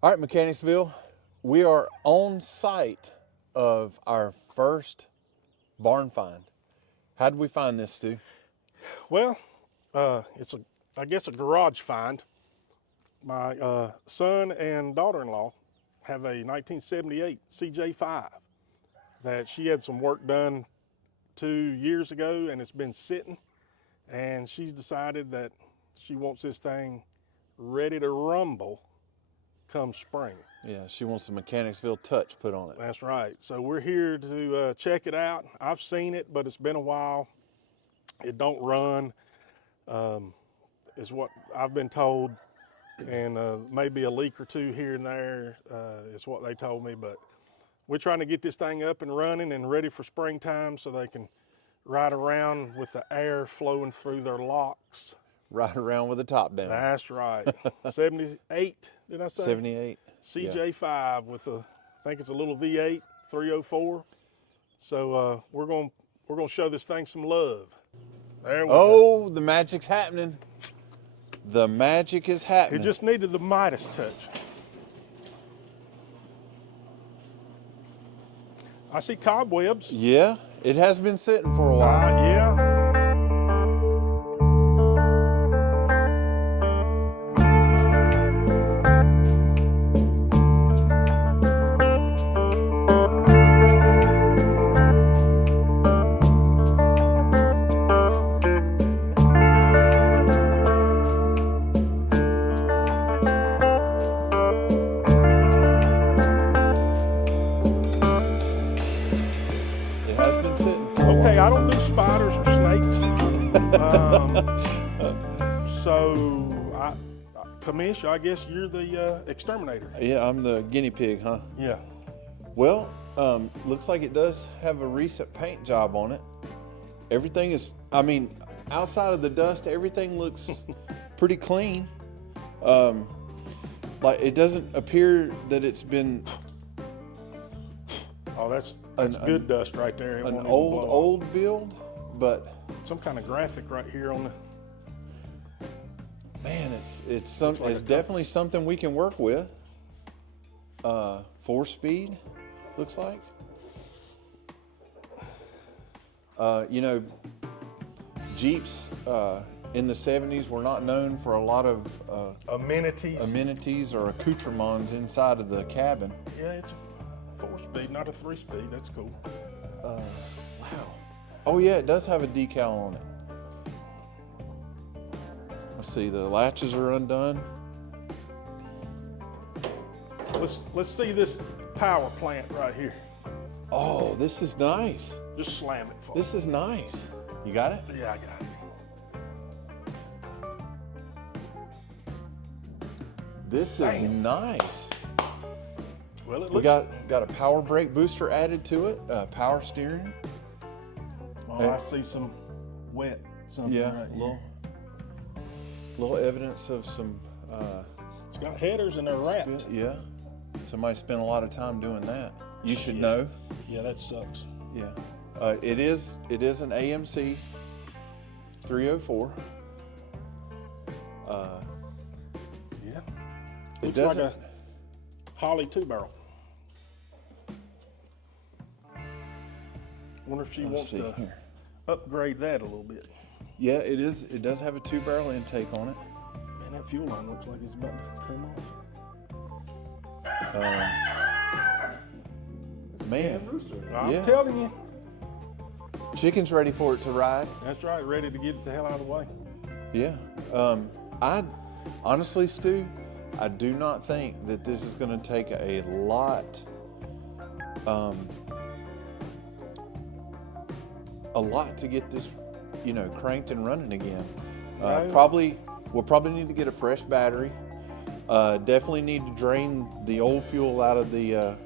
All right, Mechanicsville, we are on site of our first barn find. How did we find this, Stu? Well, I guess a garage find. My son and daughter-in-law have a 1978 CJ5 that she had some work done 2 years ago, and it's been sitting. And she's decided that she wants this thing ready to rumble come spring. Yeah, she wants a Mechanicsville touch put on it. That's right. So we're here to check it out. I've seen it, but it's been a while. It don't run, is what I've been told, and maybe a leak or two here and there is what they told me. But we're trying to get this thing up and running and ready for springtime so they can ride around with the air flowing through their locks. Ride around with the top down. That's right. 78, did I say? 78. CJ5 with a, I think it's a little V8 304. So we're gonna show this thing some love. There we go. The magic's happening. The magic is happening. It just needed the Midas touch. I see cobwebs. Yeah, it has been sitting for a while. Yeah. It has been sitting for a while. Okay, I don't do spiders or snakes. Kamish, I guess you're the exterminator. Yeah, I'm the guinea pig, huh? Yeah. Well, looks like it does have a recent paint job on it. Everything is, I mean, outside of the dust, everything looks pretty clean. Like it doesn't appear that it's been Oh, that's good dust right there. It an won't even blow off. old build, but Some kind of graphic right here on the. man, it's like a definitely something we can work with. 4-speed, looks like. You know, Jeeps in the 70s were not known for a lot of Amenities. or accoutrements inside of the cabin. Yeah, it's a 4-speed, not a 3-speed. That's cool. Wow. Oh yeah, it does have a decal on it. Let's see, the latches are undone. Let's see this power plant right here. Oh, this is nice. Just slam it for This is nice. You got it? me. Yeah, I got it. This is nice. Well, it We looks. got a power brake booster added to it, power steering. Oh, I see some wet something Yeah, right here. little evidence of some. It's got headers and they're wrapped. Yeah, somebody spent a lot of time doing that. You should know. Yeah, that sucks. Yeah, it is an AMC 304. Yeah. It Looks like doesn't. a Holly 2-barrel. Wonder if she Let's wants see to here. upgrade that a little bit. Yeah, it is. It does have a 2-barrel intake on it. Man, that fuel line looks like it's about to come off. Man, I'm yeah. telling you. Chicken's ready for it to ride. That's right, ready to get it the hell out of the way. Yeah. I honestly, Stu, I do not think that this is going to take a lot to get this, you know, cranked and running again. Right. We'll probably need to get a fresh battery. Definitely need to drain the old fuel out of the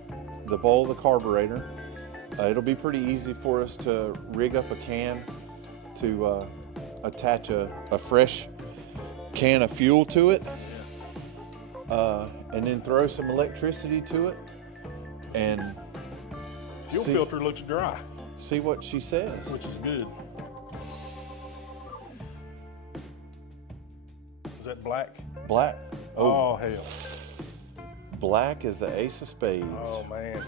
bowl of the carburetor. It'll be pretty easy for us to rig up a can to attach a fresh can of fuel to it, and then throw some electricity to it, and Fuel filter looks dry, see what she says. which is good. Is that black? Black. Oh, hell. black as the ace of spades. Oh man.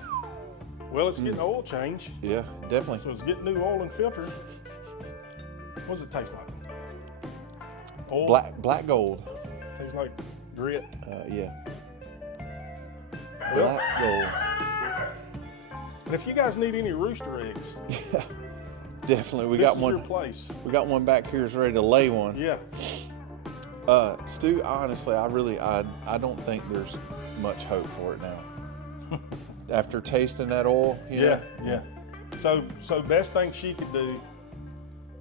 Well, it's getting oil change. Yeah, definitely. So it's getting new oil and filter. What does it taste like? Oil? Black gold. Tastes like grit. Yeah. Black gold. And if you guys need any rooster eggs, Yeah, definitely. We this got is one. your place. We got one back here is ready to lay one. Yeah. Stu, honestly, I don't think there's much hope for it now. After tasting that oil, you know? Yeah. So best thing she could do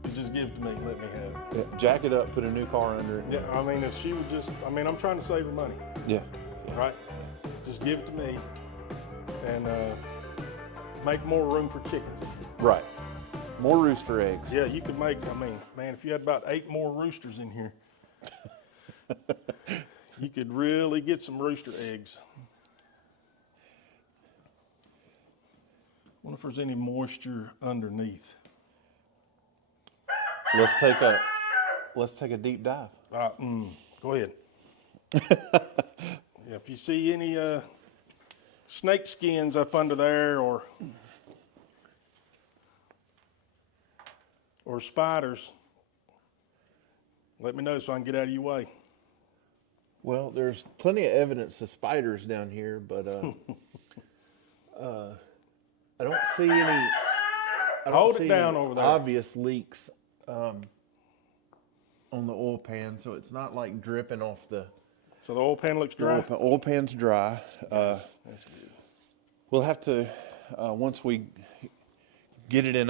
is just give it to me. Let me have it. Yeah, jack it up, put a new car under it. Yeah. I mean, if she would just, I'm trying to save her money, Yeah. right? Just give it to me, and make more room for chickens. Right. More rooster eggs. Yeah, you could make. Man, if you had about 8 more roosters in here, you could really get some rooster eggs. Wonder if there's any moisture underneath. Let's take a deep dive. Go ahead. Yeah, if you see any snake skins up under there or spiders, let me know so I can get out of your way. Well, there's plenty of evidence of spiders down here, but I don't see any. I don't Hold it see down any over there. obvious leaks on the oil pan, so it's not like dripping off the. So the oil pan looks dry? Oil pan's dry. That's good. We'll have to once we get it in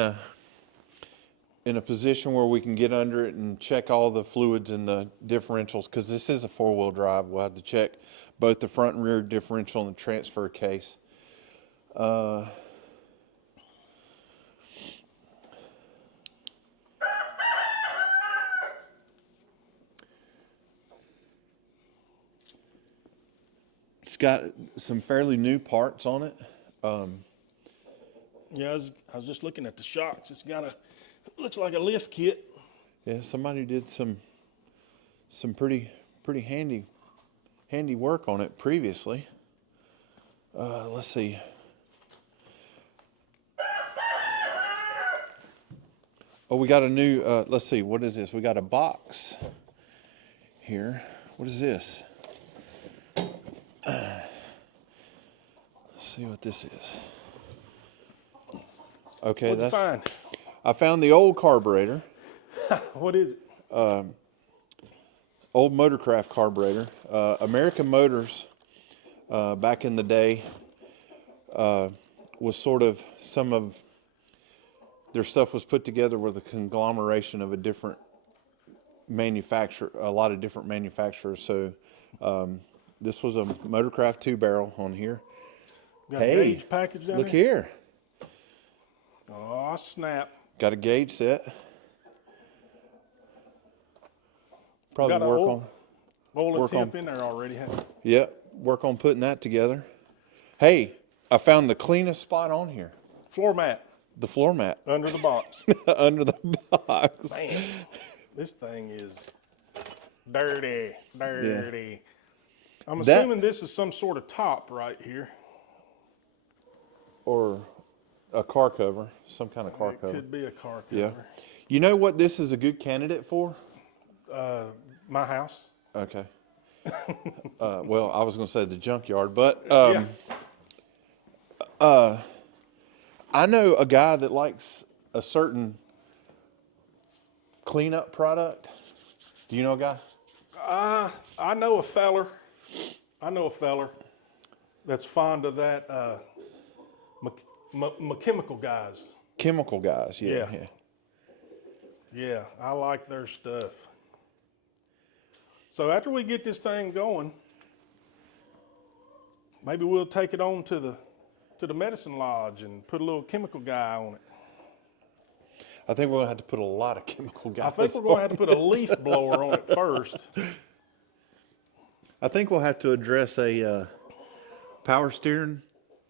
a position where we can get under it and check all the fluids and the differentials, because this is a 4-wheel drive. We'll have to check both the front and rear differential and the transfer case. It's got some fairly new parts on it. Yeah, I was just looking at the shocks. It's got looks like a lift kit. Yeah, somebody did some pretty handy work on it previously. Let's see. Oh, we got a new. Let's see. What is this? We got a box here. What is this? Let's see what this is. Okay, What'd you find? I found the old carburetor. What is it? Old Motorcraft carburetor. American Motors, back in the day, was sort of, some of their stuff was put together with a conglomeration of a different manufacturer, a lot of different manufacturers. So this was a Motorcraft 2-barrel on here. Got a gauge package down there? Look here. Oh, snap. Got a gauge set. Probably Got work on. Oil and work temp on- in there already, huh? Yeah, work on putting that together. Hey, I found the cleanest spot on here. Floor mat The floor mat under the box. under the box. Man, this thing is dirty. I'm assuming this is some sort of top right here. Or a car cover, some kind of car It cover. could be a car Yeah. cover. You know what this is a good candidate for? My house. Okay. Well, I was going to say the junkyard, but Yeah. I know a guy that likes a certain cleanup product. Do you know a guy? I know a feller that's fond of that chemical guys. Chemical guys, yeah. Yeah. Yeah, I like their stuff. So after we get this thing going, maybe we'll take it on to the medicine lodge and put a little chemical guy on it. I think we're going to have to put a lot of chemical guys I think we're going to have to put a leaf blower on it first. I think we'll have to address a power steering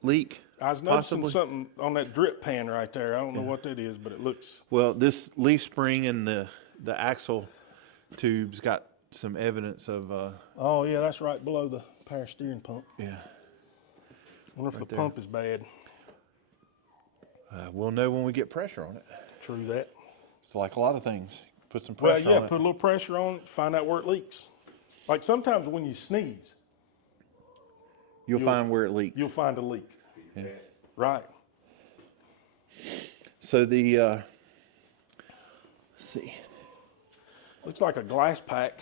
leak. I was noticing possibly. something on that drip pan right there. I don't know what that is, but it looks. Well, this leaf spring and the axle tubes got some evidence of. Oh yeah, that's right below the power steering pump. Yeah. Wonder if Right the there. pump is bad. We'll know when we get pressure on it. True that. It's like a lot of things. Put some Well, pressure yeah, on it. put a little pressure on it, find out where it leaks. Like sometimes when you sneeze, You'll find where it leaks. you'll find a leak. Yeah. Right. So the, let's see. Looks like a glass pack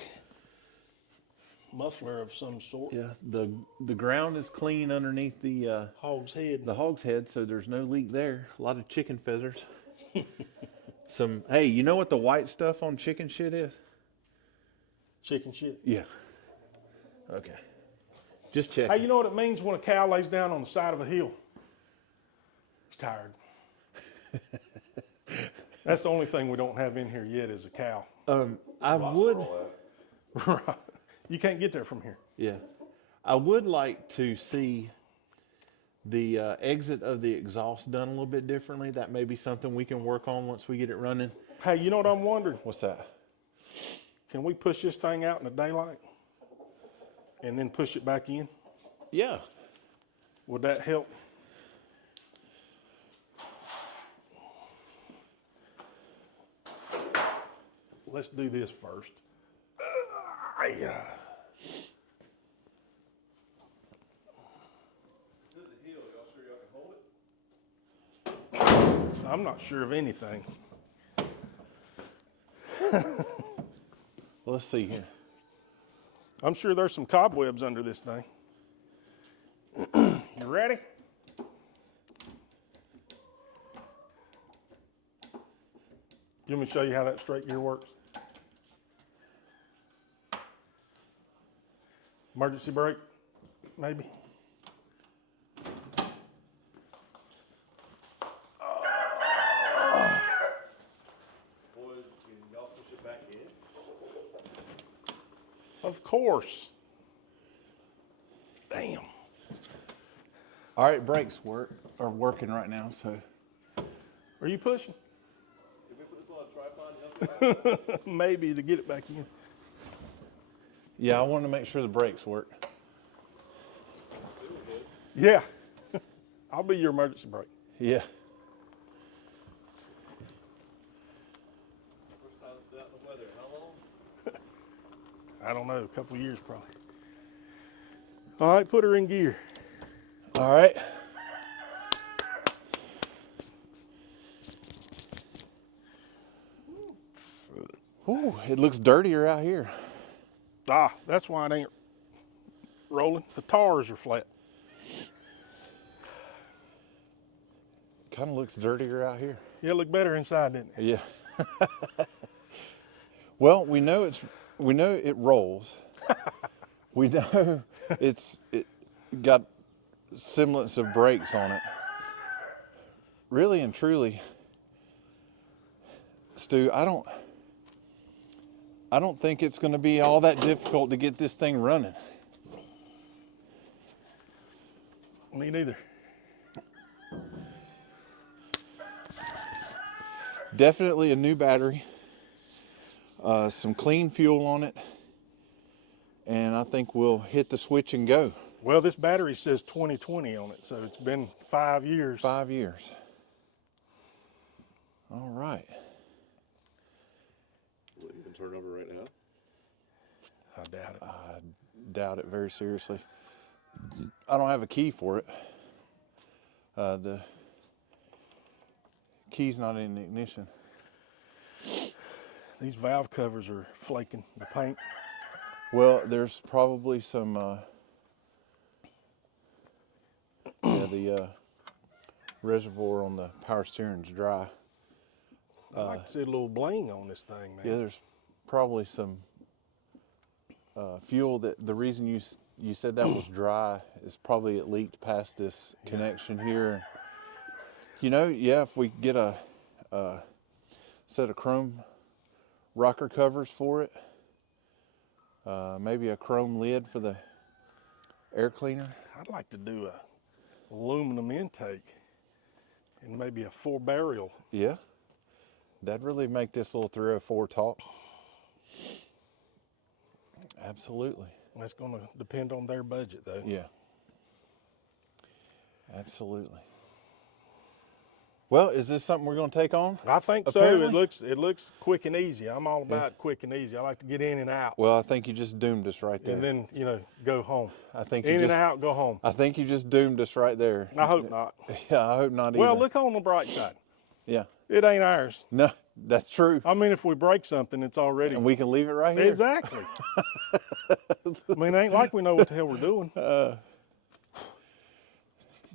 muffler of some sort. Yeah, the ground is clean underneath the Hog's head. hogshead, so there's no leak there. A lot of chicken feathers. Hey, you know what the white stuff on chicken shit is? Chicken shit. Yeah. Okay. Just check. Hey, you know what it means when a cow lays down on the side of a hill? He's tired. That's the only thing we don't have in here yet is a cow. I would. Right. You can't get there from here. Yeah. I would like to see the exit of the exhaust done a little bit differently. That may be something we can work on once we get it running. Hey, you know what I'm wondering? What's that? Can we push this thing out in the daylight and then push it back in? Yeah. Would that help? Let's do this first. I'm not sure of anything. Well, let's see here. I'm sure there's some cobwebs under this thing. You ready? You want me to show you how that straight gear works? Emergency brake, maybe? Boys, can y'all push it back in? Of course. Damn. All right, brakes are working right now, so. Are you pushing? Can we put this on a tripod and help you? Maybe to get it back in. Yeah, I wanted to make sure the brakes work. Yeah. I'll be your emergency brake. Yeah. First time it's been out in the weather. How long? I don't know, a couple of years probably. All right, put her in gear. All right. Ooh, it looks dirtier out here. Ah, that's why it ain't rolling. The tires are flat. Kind of looks dirtier out here. Yeah, it looked better inside, didn't it? Yeah. Well, we know it rolls. We know it got semblance of brakes on it. Really and truly, Stu, I don't think it's going to be all that difficult to get this thing running. Me neither. Definitely a new battery, some clean fuel on it, and I think we'll hit the switch and go. Well, this battery says 2020 on it, so it's been 5 years. 5 years. All right. What, you can turn it over right now? I doubt it. I doubt it very seriously. I don't have a key for it. The key's not in the ignition. These valve covers are flaking, the paint. Well, there's probably some, the reservoir on the power steering's dry. I'd like to see a little bling on this thing, man. Yeah, there's probably some fuel that the reason you said that was dry is probably it leaked past this connection here. You know, yeah, if we get a set of chrome rocker covers for it, maybe a chrome lid for the air cleaner. I'd like to do a aluminum intake and maybe a 4-barrel. Yeah, that'd really make this little 304 talk. Absolutely. That's going to depend on their budget, though. Yeah. Absolutely. Well, is this something we're going to take on? I think Apparently? so. It looks quick and easy. I'm all about quick and easy. I like to get in and out, Well, I think you just doomed us right there. and then go home. I think In and out, go home. I think you just doomed us right there. I hope not. Yeah, I hope not Well, either. look on the bright side. Yeah. It ain't ours. No, that's true. I mean, if we break something, it's already And we can leave it right here. exactly. I mean, it ain't like we know what the hell we're doing.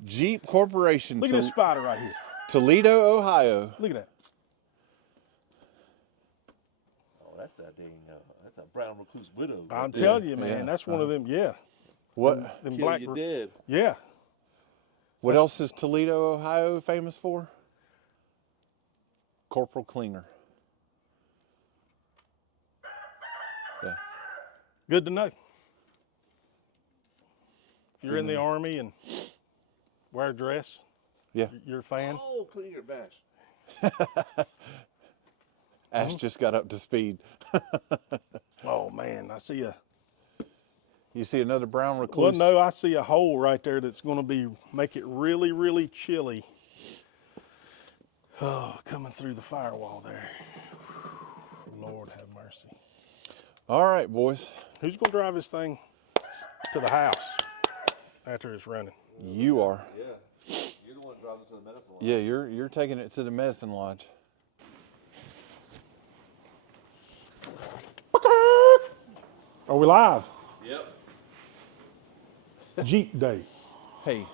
Jeep Corporation, Look at this spider right here. Toledo, Ohio. Look at that. Oh, that's that dang, that's a brown recluse widow. I'm telling you, man, that's one of them. Yeah, What them Kill black. you dead. Yeah, What else is Toledo, Ohio famous for? Corporal Cleaner. Yeah. good to know. If you're in the Army and wear a dress, Yeah. you're a fan. Oh, clean your bash. Ash just got up to speed. Oh man, I see a. You see another brown Well, recluse? no, I see a hole right there that's going to make it really, really chilly. Oh, coming through the firewall there. Lord have mercy. All right, boys. Who's going to drive this thing to the house after it's running? You are. Yeah. You're the one that drives it to the medicine line. Yeah, you're taking it to the medicine lodge. Are we live? Yep. Jeep Day. Hey,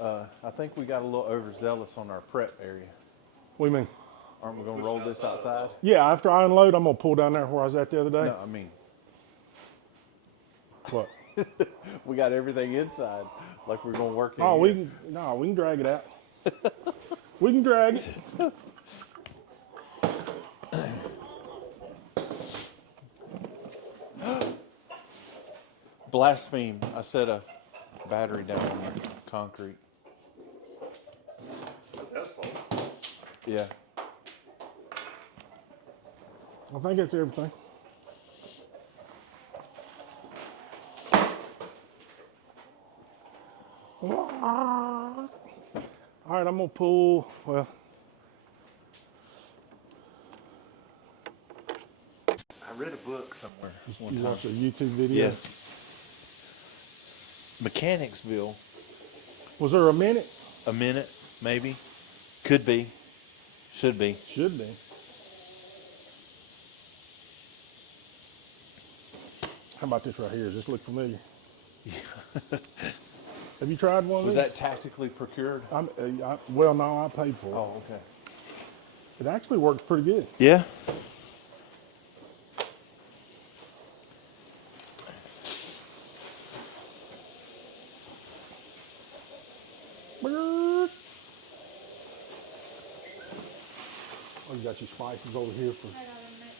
I think we got a little overzealous on our prep area. What do you mean? Aren't we going to roll this outside? Yeah, after I unload, I'm going to pull down there where I was at the other day. No, I mean, What? we got everything inside, like we're going to work in Oh, here. we can drag it out. We can drag it. Blaspheme. I set a battery down on the concrete. That's asphalt. Yeah. I think that's everything. All right, I'm gonna pull, well, I read a book somewhere one you time. watch a YouTube video. Yeah. Mechanicsville. Was there a minute? A minute, maybe. Could be. Should be. Should be. How about this right here? Does this look familiar? Have you tried one of Was these? that tactically procured? Well, no, I paid for it. Oh, okay. It actually works pretty good. Yeah. Oh, you got your spices over here for I gotta mix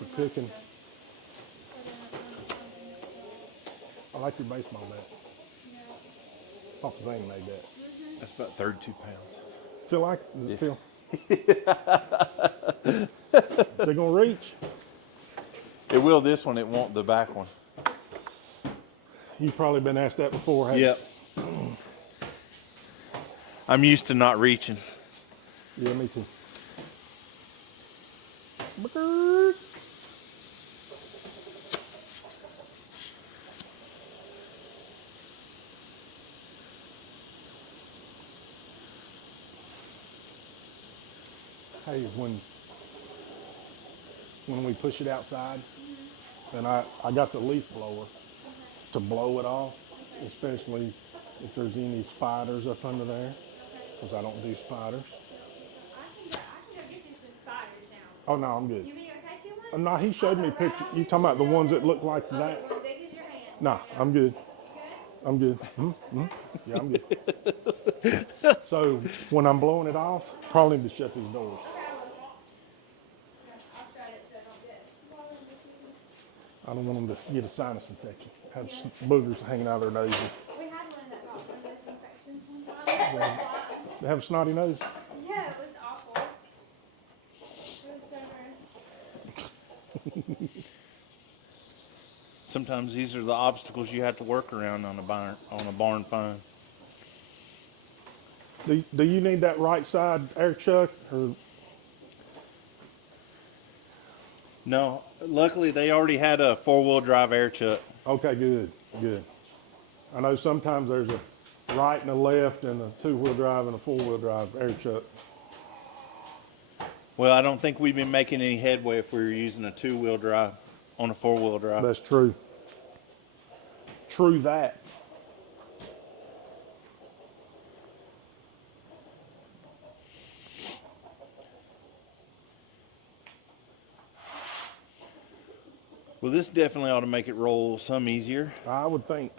it. cooking. Put in a I like your baseball bat. yeah. Papa Zane made that. That's about 32 pounds. Feel like does it feel? They're gonna reach. It will this one, it won't the back one. You've probably been asked that before, haven't Yep. I'm used to not reaching. you? Yeah, me too. Hey, when we push it outside, then I got the leaf blower to blow it off, especially if there's any spiders up under there, because I don't do spiders. I can go get you some spiders now. Oh no, I'm good. You mean okay too much? No, he showed me pictures. You talking about the ones that look like that? One big as your hand. Nah, I'm good. Good? I'm good. Yeah, I'm good. So when I'm blowing it off, probably need to shut these doors. I'll shut it so it don't get. I don't want them to get a sinus infection, have boogers hanging out of their noses. We had one that got one of those infections one time. They have a snotty nose. Yeah, it was awful. It was so gross. Sometimes these are the obstacles you have to work around on a barn find. Do you need that right side air chuck or? No, luckily they already had a 4-wheel drive air chuck. Okay, good, good. I know sometimes there's a right and a left and a 2-wheel drive and a 4-wheel drive air chuck. Well, I don't think we've been making any headway if we were using a 2-wheel drive on a 4-wheel drive. That's true. True that. Well, this definitely ought to make it roll some easier. I would think.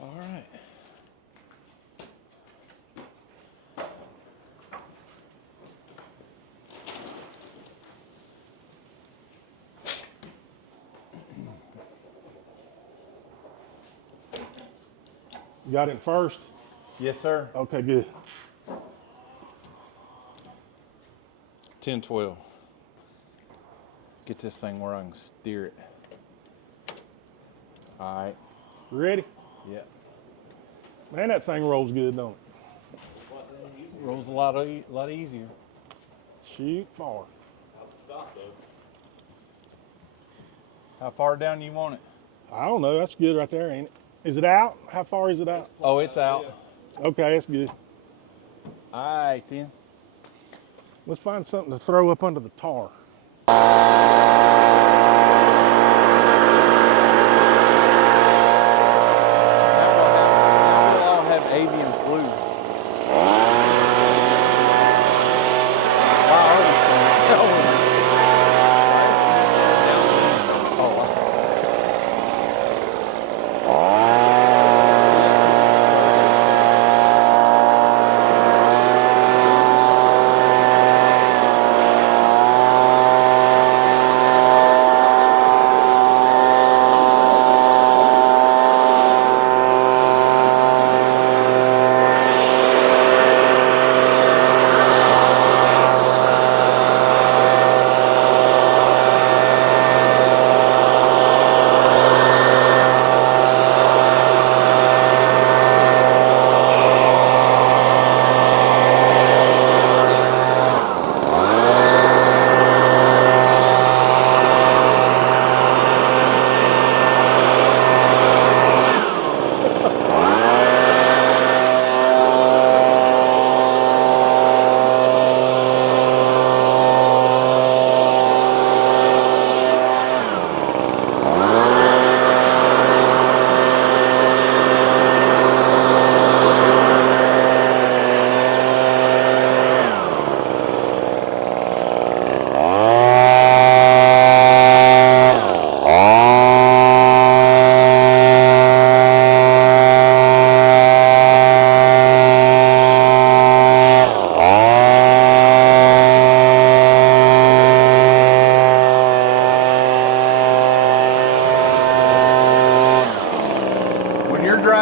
All right. You got it first? Yes, sir. Okay, good. 10-12. Get this thing where I can steer it. All right. Ready? Yeah. Man, that thing rolls good, don't Rolls a lot easier. it? Shoot far. How's it stop though? How far down you want it? I don't know. That's good right there, ain't it? Is it out? How far is it out? Oh, it's out. Okay, that's good. All right, then. Let's find something to throw up under the tar. Now we'll all have avian flu. Why are we still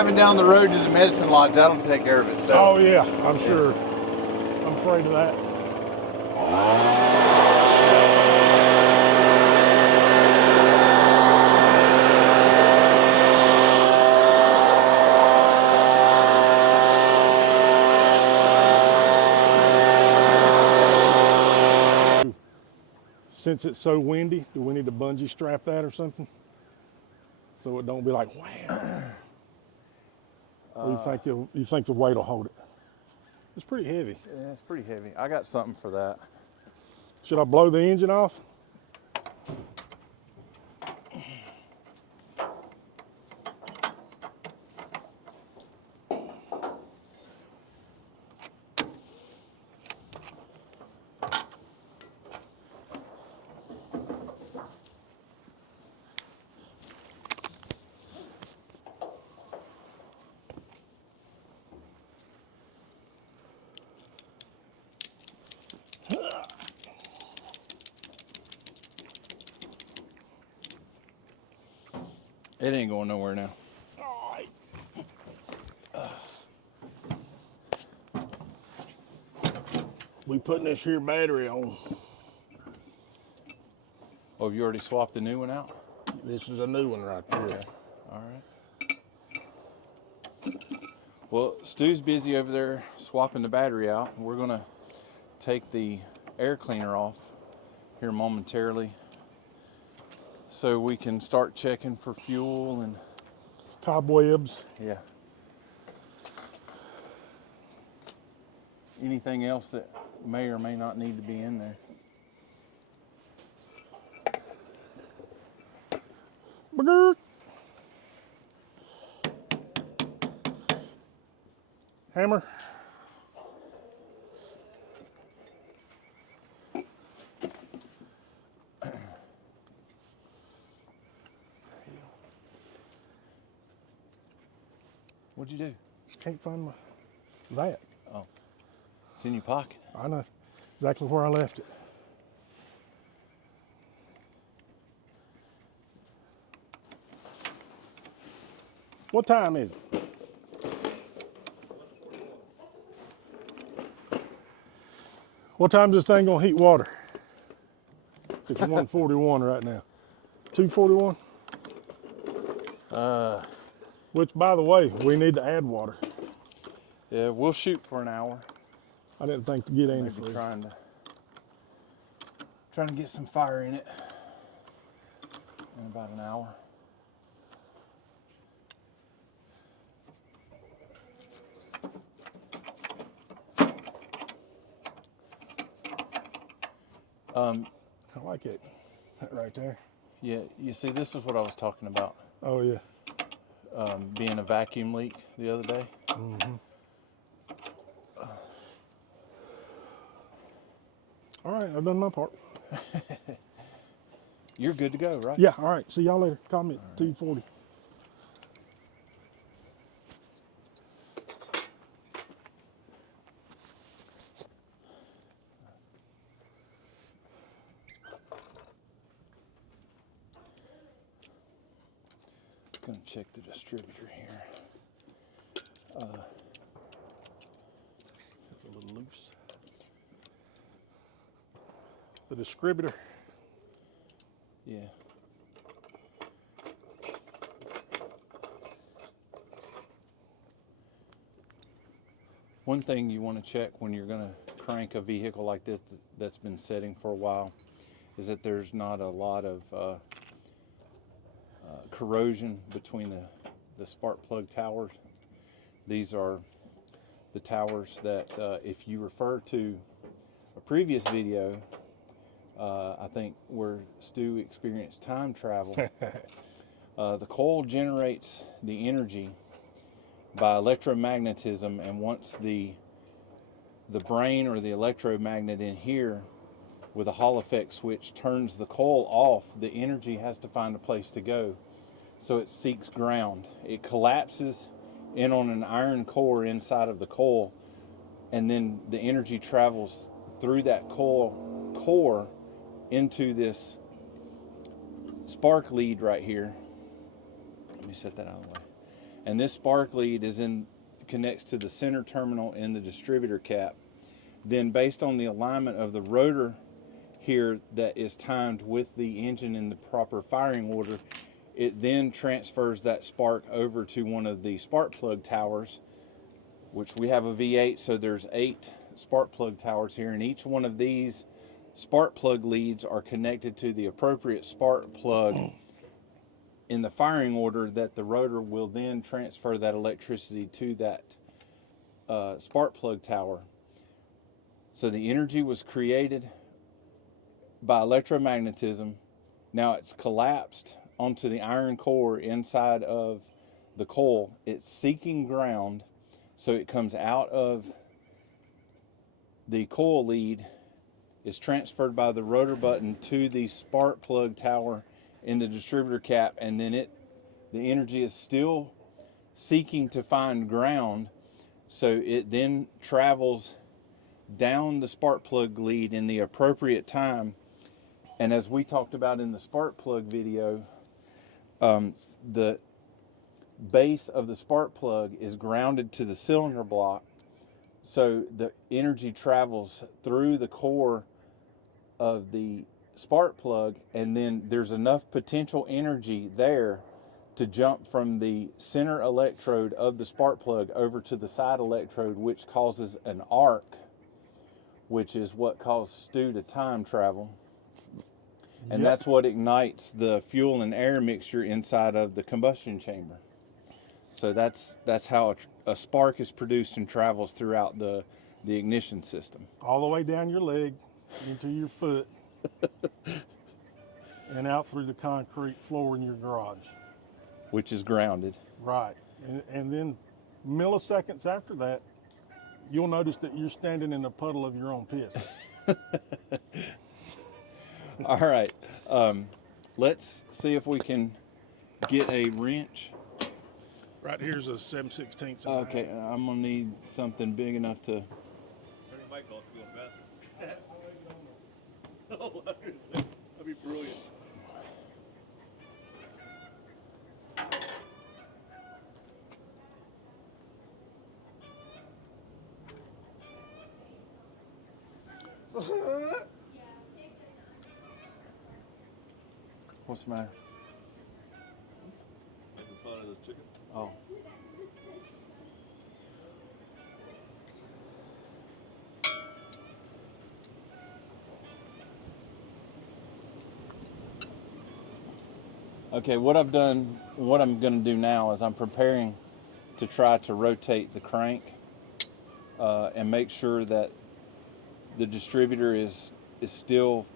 driving down the road to the medicine lodge, that'll take care of itself. Oh yeah, I'm sure. I'm afraid of that. Since it's so windy, do we need to bungee strap that or something? So it don't be like wham. Or you think the weight will hold it? It's pretty heavy. Yeah, it's pretty heavy. I got something for that. Should I blow the engine off? It ain't going nowhere now. All right. We putting this here battery on. Oh, have you already swapped the new one out? This is a new one right there. Okay. All right. Well, Stu's busy over there swapping the battery out. We're gonna take the air cleaner off here momentarily so we can start checking for fuel and Cobwebs. yeah. Anything else that may or may not need to be in there. Brrr. Hammer. What'd you do? Can't find that. Oh, it's in your pocket. I know exactly where I left it. What time is it? What time is this thing gonna heat water? It's 141 right now. 241? Which, by the way, we need to add water. Yeah, we'll shoot for an hour. I didn't think to get any. Maybe trying to get some fire in it in about an hour. I like it. That right there. Yeah, you see, this is what I was talking about, Oh yeah. being a vacuum leak the other day. All right, I've done my part. You're good to go, right? Yeah, all right. See y'all later. Call me at 2:40. Gonna check the distributor here. It's a little loose. The distributor. Yeah. One thing you want to check when you're going to crank a vehicle like this that's been sitting for a while is that there's not a lot of corrosion between the spark plug towers. These are the towers that if you refer to a previous video, I think where Stu experienced time travel, the coil generates the energy by electromagnetism, and once the brain or the electromagnet in here with a Hall effect switch turns the coil off, the energy has to find a place to go. So it seeks ground. It collapses in on an iron core inside of the coil, and then the energy travels through that coil core into this spark lead right here. Let me set that out of the way. And this spark lead connects to the center terminal in the distributor cap. Then based on the alignment of the rotor here that is timed with the engine in the proper firing order, it then transfers that spark over to one of the spark plug towers, which we have a V8, so there's 8 spark plug towers here, and each one of these spark plug leads are connected to the appropriate spark plug in the firing order that the rotor will then transfer that electricity to that spark plug tower. So the energy was created by electromagnetism. Now it's collapsed onto the iron core inside of the coil. It's seeking ground, so it comes out of the coil lead, is transferred by the rotor button to the spark plug tower in the distributor cap, and then the energy is still seeking to find ground, so it then travels down the spark plug lead in the appropriate time. And as we talked about in the spark plug video, the base of the spark plug is grounded to the cylinder block, So the energy travels through the core of the spark plug, and then there's enough potential energy there to jump from the center electrode of the spark plug over to the side electrode, which causes an arc, which is what causes Stu to time travel. And Yep. that's what ignites the fuel and air mixture inside of the combustion chamber. So that's how a spark is produced and travels throughout the ignition system. All the way down your leg, into your foot, and out through the concrete floor in your garage. Which is grounded. Right. And then milliseconds after that, you'll notice that you're standing in a puddle of your own piss. All right. Let's see if we can get a wrench. Right here's a 7/16. Okay, I'm gonna need something big enough to. Turn your mic off, you want that? Oh, that'd be brilliant. What's the matter? Making fun of this chicken. Oh. Okay, what I'm going to do now is I'm preparing to try to rotate the crank and make sure that the distributor is still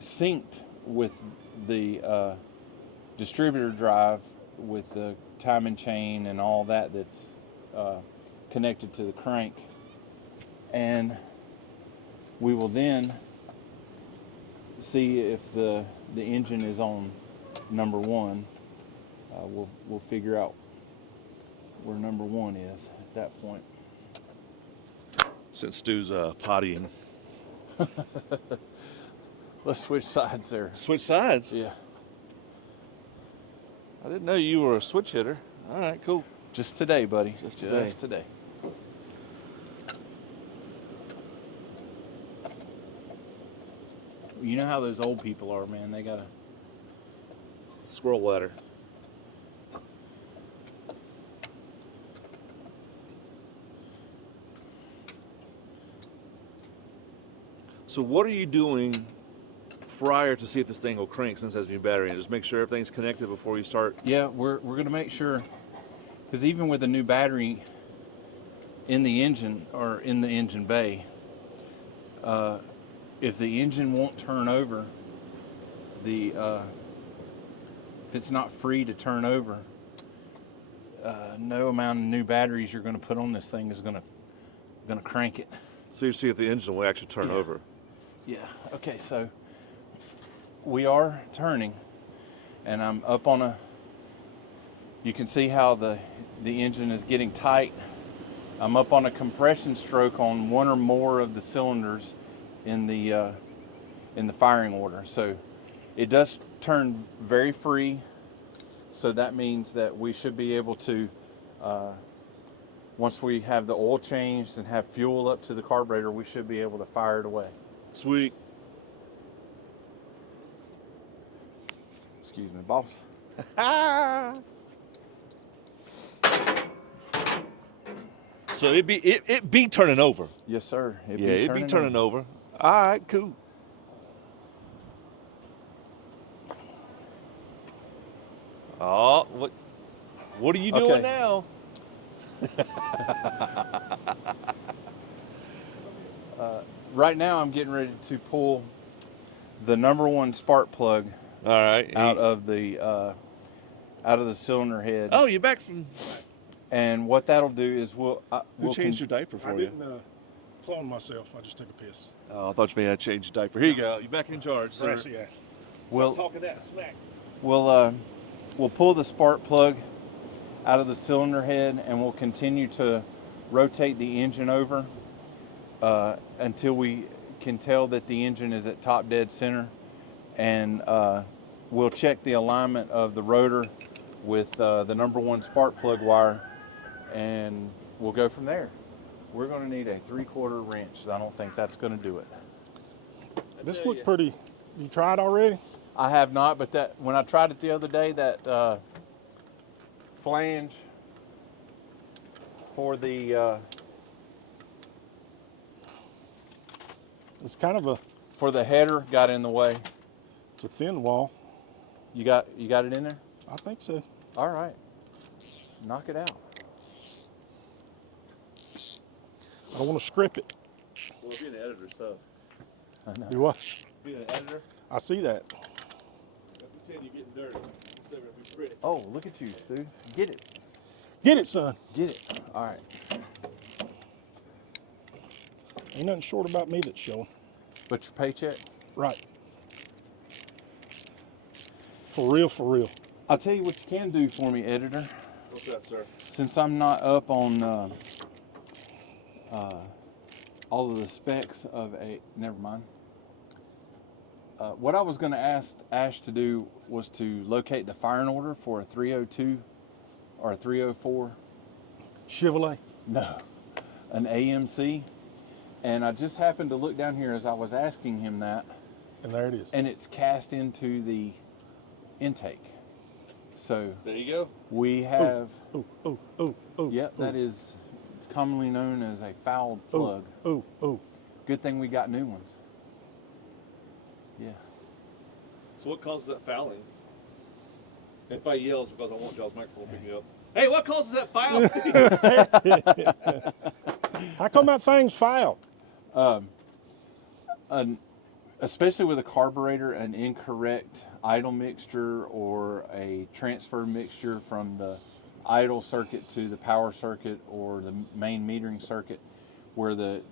synced with the distributor drive, with the timing chain and all that's connected to the crank. And we will then see if the engine is on number one. We'll figure out where number one is at that point. Since Stu's pottying. Let's switch sides there. Switch sides? Yeah. I didn't know you were a switch hitter. All right, cool. Just today, buddy. Just today. Just today. You know how those old people are, man. They gotta. Squirrel ladder. So what are you doing prior to see if this thing will crank since it has a new battery? And just make sure everything's connected before you start. Yeah, we're gonna make sure, because even with a new battery in the engine or in the engine bay, if the engine won't turn over, if it's not free to turn over, no amount of new batteries you're going to put on this thing is going to crank it. So you see if the engine will actually turn over. Yeah. Okay. So we are turning, and I'm up on a. You can see how the engine is getting tight. I'm up on a compression stroke on one or more of the cylinders in the firing order. So it does turn very free. So that means that we should be able to, once we have the oil changed and have fuel up to the carburetor, we should be able to fire it away. Sweet. Excuse me, boss. So it be turning over. Yes, sir. It'd be turning over. All right, cool. Oh, what are you doing Okay. now? Right now, I'm getting ready to pull the number one spark plug All right. out of the cylinder head. Oh, you're back from. And what that'll do is we'll changed your diaper for I you? didn't clone myself. I just took a piss. Oh, I thought you may have changed your diaper. Here you go. You're back in charge, sir. Grassy ass. we'll Talking that smack. we'll pull the spark plug out of the cylinder head, and we'll continue to rotate the engine over until we can tell that the engine is at top dead center, and we'll check the alignment of the rotor with the number one spark plug wire, and we'll go from there. We're going to need a 3/4 wrench. I don't think that's going to do it. This looked pretty. You tried already? I have not, but that when I tried it the other day, that flange for the It's kind of for the header got in the way. it's a thin wall. You got it in there? I think so. All right. Knock it out. I don't want to script it. Well, being an editor stuff. I know. Do what? Being an editor, I see that. I pretend you're getting dirty. Instead of being pretty. Oh, look at you, Stu. Get it. Get it, son. Get it. All right. Ain't nothing short about me that's showing. But your paycheck? Right. For real, for real. I'll tell you what you can do for me, editor. What's that, sir? Since I'm not up on all of the specs of a, never mind. What I was going to ask Ash to do was to locate the firing order for a 302 or a 304. Chevrolet. No, an AMC. And I just happened to look down here as I was asking him that, And there it is. and it's cast into the intake. So There you go. we have, Ooh, ooh, ooh, ooh. yep, that is, it's commonly known as a fouled plug. Ooh, ooh. Good thing we got new ones. Yeah. So what causes that fouling? And if I yell, it's because I want y'all's microphone to pick me up. Hey, what causes that fouling? How come that thing's fouled? Especially with a carburetor, an incorrect idle mixture or a transfer mixture from the idle circuit to the power circuit or the main metering circuit, where the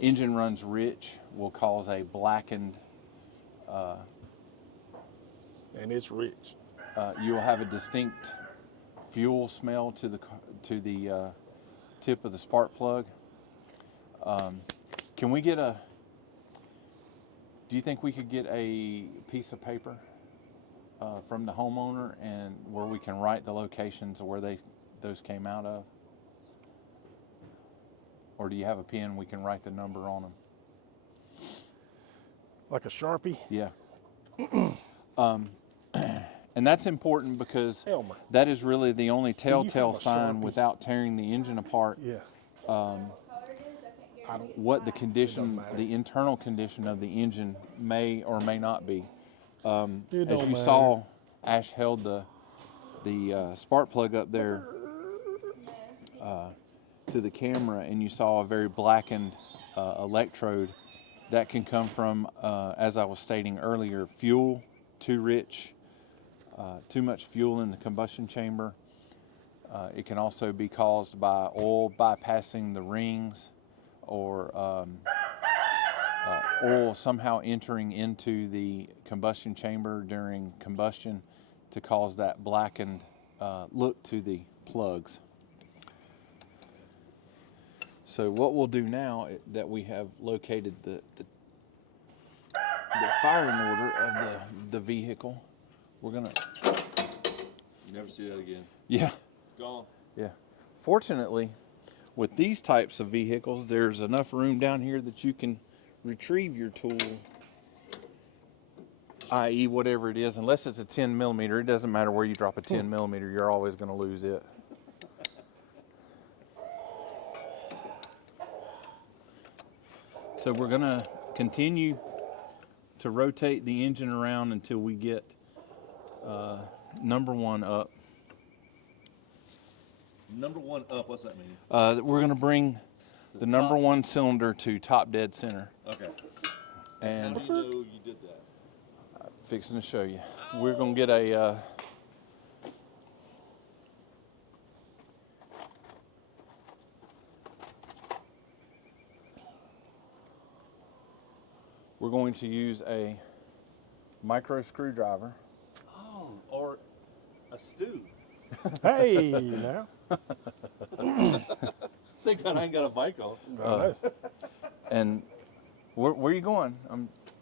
engine runs rich, will cause a blackened. And it's rich. You will have a distinct fuel smell to the tip of the spark plug. Can we get a? Do you think we could get a piece of paper from the homeowner and where we can write the locations of where those came out of? Or do you have a pen we can write the number on them? Like a Sharpie. Yeah. And that's important because Elmer. that is really the only telltale have a sign Sharpie? without tearing the engine apart. Yeah. What the condition, the internal condition of the engine may or may not be. It As don't you matter. saw, Ash held the spark plug up there to the camera, and you saw a very blackened electrode. That can come from, as I was stating earlier, fuel too rich, too much fuel in the combustion chamber. It can also be caused by oil bypassing the rings, or oil somehow entering into the combustion chamber during combustion to cause that blackened look to the plugs. So what we'll do now that we have located the firing order of the vehicle, we're gonna. Never see that again. Yeah. It's gone. Yeah. Fortunately, with these types of vehicles, there's enough room down here that you can retrieve your tool, i.e. whatever it is, unless it's a 10 millimeter. It doesn't matter where you drop a 10 millimeter, you're always going to lose it. So we're going to continue to rotate the engine around until we get number one up. Number one up, what's that mean? We're going to bring the number one cylinder to top dead center. Okay. And How do you know you did that? fixing to show you. We're going to get a we're going to use a micro screwdriver. Oh, or a stew. Hey, now. Thank God I ain't got a mic on. I know. And where are you going?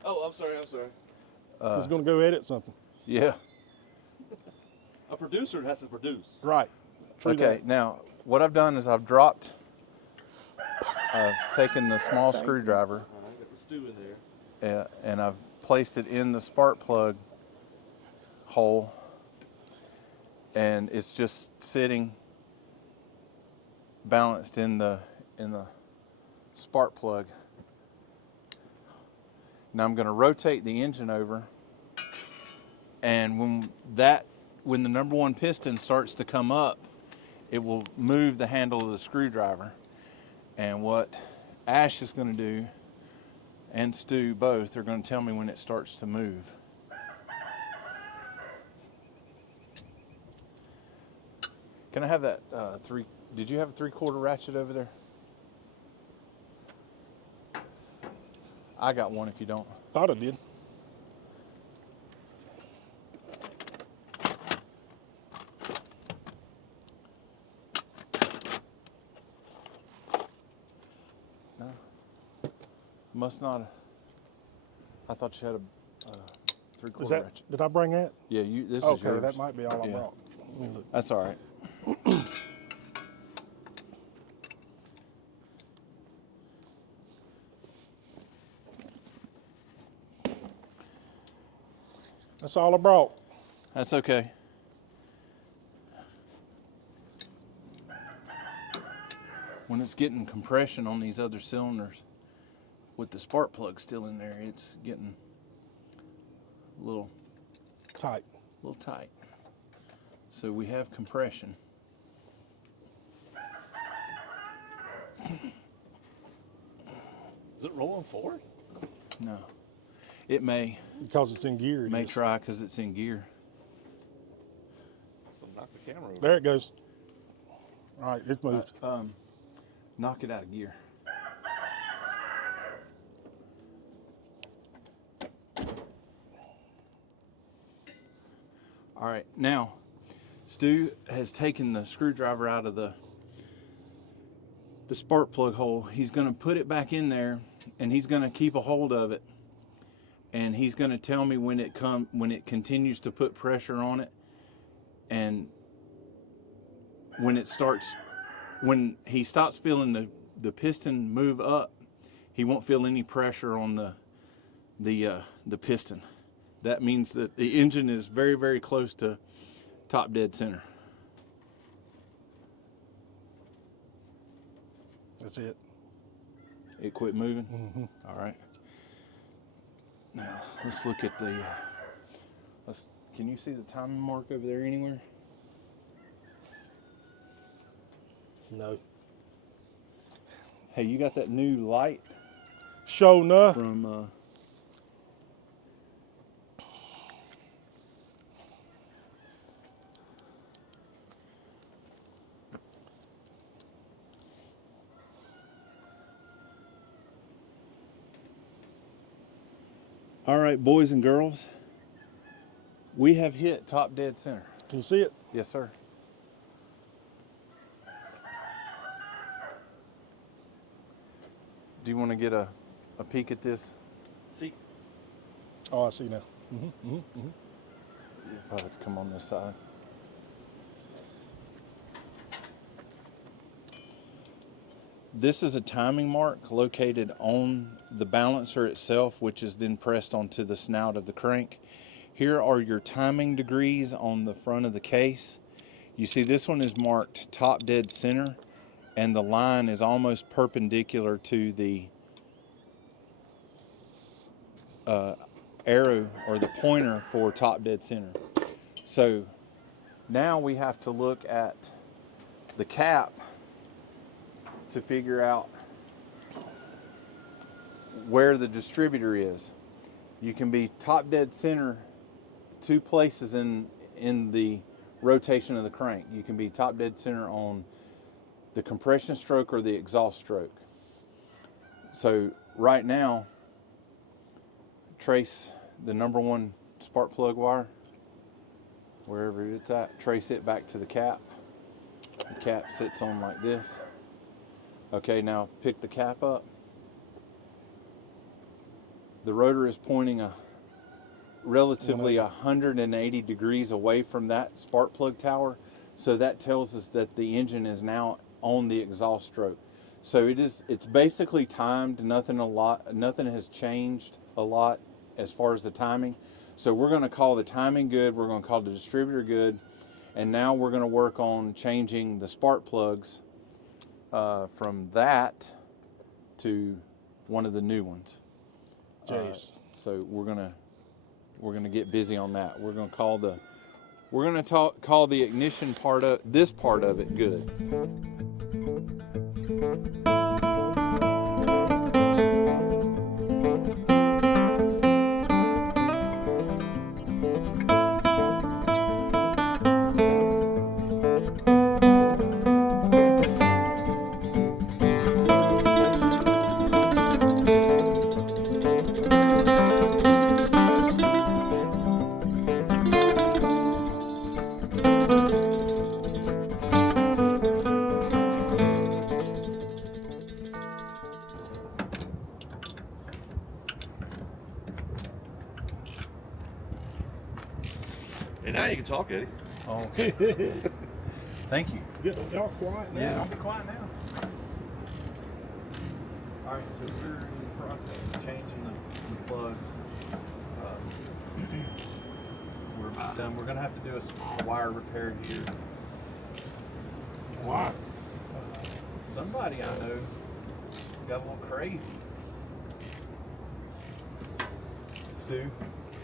Oh, I'm sorry. I was going to go edit something. Yeah. A producer has to produce. Right. True Okay. that. Now, what I've done is I've taken the small screwdriver Got the stew in there. and I've placed it in the spark plug hole, and it's just sitting balanced in the spark plug. Now I'm going to rotate the engine over, and when the number one piston starts to come up, it will move the handle of the screwdriver. And what Ash is going to do, and Stu both, are going to tell me when it starts to move. Can I have that did you have a 3/4 ratchet over there? I got one if you don't. Thought I did. No. Must not. I thought you had a 3/4 ratchet. Did I bring that? Yeah, this is Okay, yours. that might be all I Yeah. brought. Let me look. That's all right. That's all I brought. That's okay. When it's getting compression on these other cylinders, with the spark plug still in there, it's getting a little Tight. tight. So we have compression. Is it rolling forward? No. It may Because it's in gear. It is. try because it's in gear. So knock the camera over. There it goes. All right, it's moved. Knock it out of gear. All right, now Stu has taken the screwdriver out of the spark plug hole. He's going to put it back in there, and he's going to keep a hold of it, and he's going to tell me when it continues to put pressure on it, and when he stops feeling the piston move up, he won't feel any pressure on the piston. That means that the engine is very, very close to top dead center. That's it. It quit moving? Mm-hmm. All right. Now, let's look at the... can you see the timing mark over there anywhere? No. Hey, you got that new light Sure enough. from... All right, boys and girls, we have hit top dead center. Can you see it? Yes, sir. Do you want to get a peek at this? See? Oh, I see now. You'll probably have to come on this side. This is a timing mark located on the balancer itself, which is then pressed onto the snout of the crank. Here are your timing degrees on the front of the case. You see this one is marked top dead center, and the line is almost perpendicular to the arrow or the pointer for top dead center. So now we have to look at the cap to figure out where the distributor is. You can be top dead center two places in the rotation of the crank. You can be top dead center on the compression stroke or the exhaust stroke. So right now, trace the number one spark plug wire, wherever it's at, trace it back to the cap. The cap sits on like this. Okay, now pick the cap up. The rotor is pointing relatively 180 degrees away from that spark plug tower. So that tells us that the engine is now on the exhaust stroke. So it's basically timed. Nothing has changed a lot as far as the timing. So we're going to call the timing good. We're going to call the distributor good. And now we're going to work on changing the spark plugs from that to one of the new ones. Jace. So we're gonna get busy on that. We're gonna call the ignition part of this part of it good. And now you can talk, Eddie. Oh, thank you. Y'all quiet now. Yeah, I'll be quiet now. All right, so we're in the process of changing the plugs. We're about done. We're gonna have to do a wire repair here. Why? Somebody I know got a little crazy. Stu,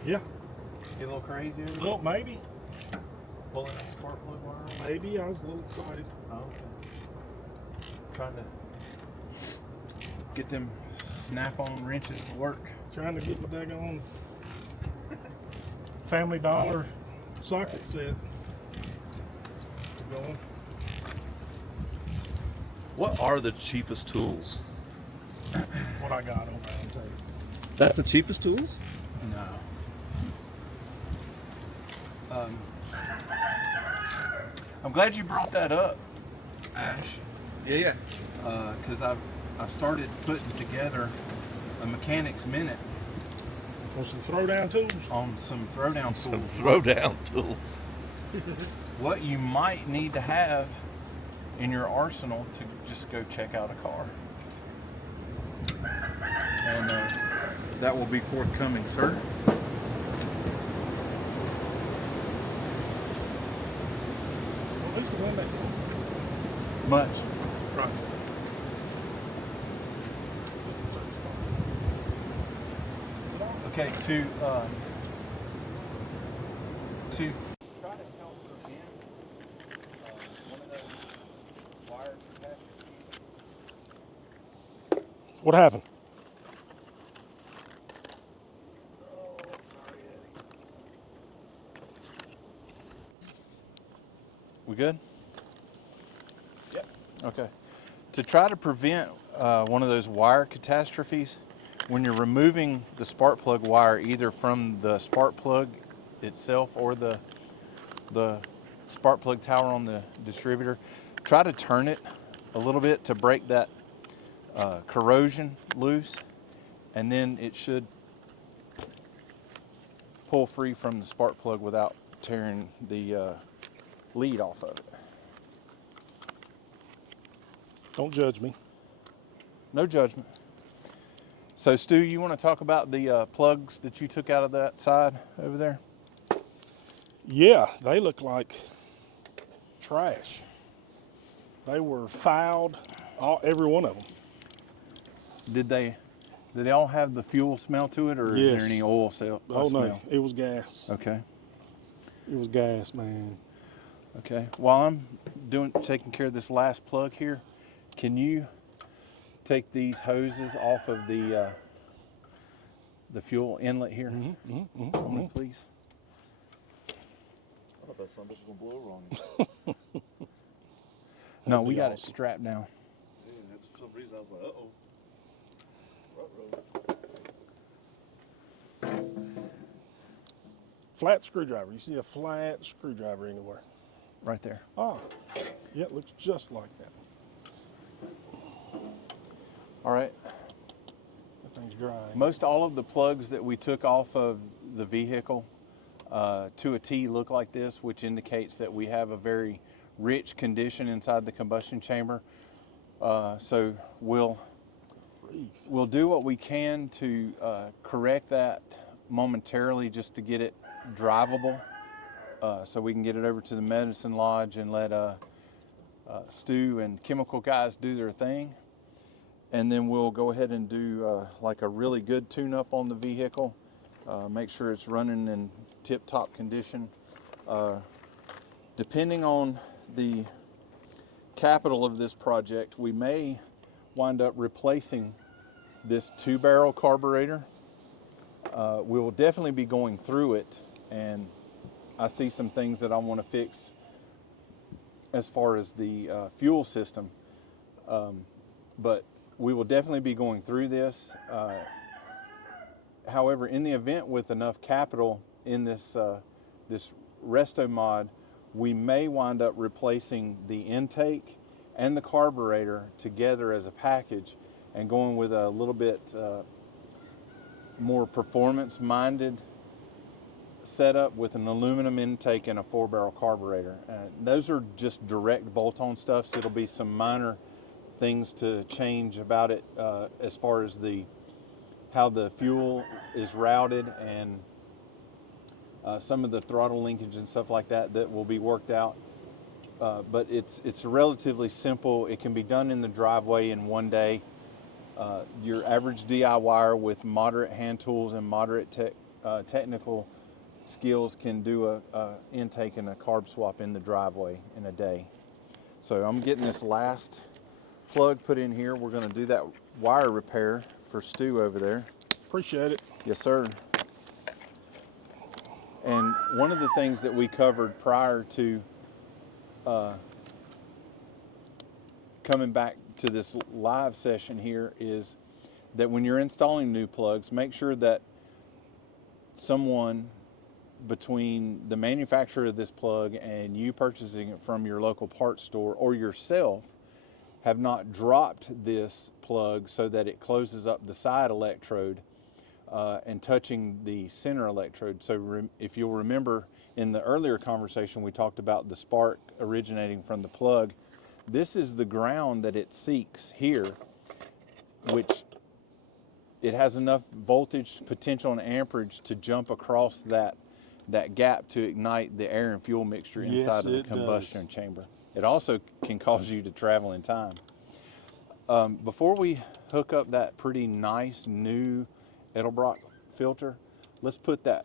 Yeah. get a little crazy? Well, maybe. Pulling that spark plug wire? Maybe I was a little excited. Oh, okay. Trying to get them snap-on wrenches to work. Trying to get my daggone Family Dollar socket set going. What are the cheapest tools? What I got over there, I'll tell you. That's the cheapest tools? No. I'm glad you brought that up, Ash. Yeah. Because I've started putting together a mechanic's minute Want some throwdown tools? on some throwdown tools. Throwdown tools. What you might need to have in your arsenal to just go check out a car. And that will be forthcoming, sir. At least the one that Much. right. Is it on? Okay, to try to help prevent one of those wire catastrophes. What happened? We good? Yep. Okay. To try to prevent one of those wire catastrophes, when you're removing the spark plug wire either from the spark plug itself or the spark plug tower on the distributor, try to turn it a little bit to break that corrosion loose, and then it should pull free from the spark plug without tearing the lead off of it. Don't judge me. No judgment. So Stu, you want to talk about the plugs that you took out of that side over there? Yeah, they look like trash. They were fouled, every one of them. Did they all have the fuel smell to it, or is Yes. there any oil smell? Oh no, it was gas. Okay. It was gas, man. Okay. While I'm taking care of this last plug here, can you take these hoses off of the fuel inlet here for me, please? I thought that son of a bitch was gonna blow wrong. No, be we got it awesome. strapped now. Yeah, for some reason I was like, uh-oh. Flat screwdriver. You see a flat screwdriver anywhere? Right there. Ah, yeah, it looks just like that. All right. That thing's dry. Most all of the plugs that we took off of the vehicle to a T look like this, which indicates that we have a very rich condition inside the combustion chamber. So we'll do what we can to correct that momentarily, just to get it drivable, so we can get it over to the medicine lodge and let Stu and chemical guys do their thing. And then we'll go ahead and do like a really good tune-up on the vehicle, make sure it's running in tip-top condition. Depending on the capital of this project, we may wind up replacing this 2-barrel carburetor. We will definitely be going through it, and I see some things that I want to fix as far as the fuel system, but we will definitely be going through this. However, in the event with enough capital in this this resto mod, we may wind up replacing the intake and the carburetor together as a package, and going with a little bit more performance-minded setup with an aluminum intake and a 4-barrel carburetor. Those are just direct bolt-on stuff, so it'll be some minor things to change about it as far as how the fuel is routed, and some of the throttle linkage and stuff like that will be worked out. But it's relatively simple. It can be done in the driveway in one day. Your average DIYer with moderate hand tools and moderate technical skills can do a intake and a carb swap in the driveway in a day. So I'm getting this last plug put in here. We're going to do that wire repair for Stu over there. Appreciate it. Yes, sir. And one of the things that we covered prior to coming back to this live session here is that when you're installing new plugs, make sure that someone between the manufacturer of this plug and you purchasing it from your local parts store or yourself have not dropped this plug so that it closes up the side electrode and touching the center electrode. So if you'll remember in the earlier conversation, we talked about the spark originating from the plug. This is the ground that it seeks here, which it has enough voltage, potential, and amperage to jump across that gap to ignite the air and fuel mixture inside of the combustion chamber. It also can cause you to travel in time. Before we hook up that pretty nice new Edelbrock filter, let's put that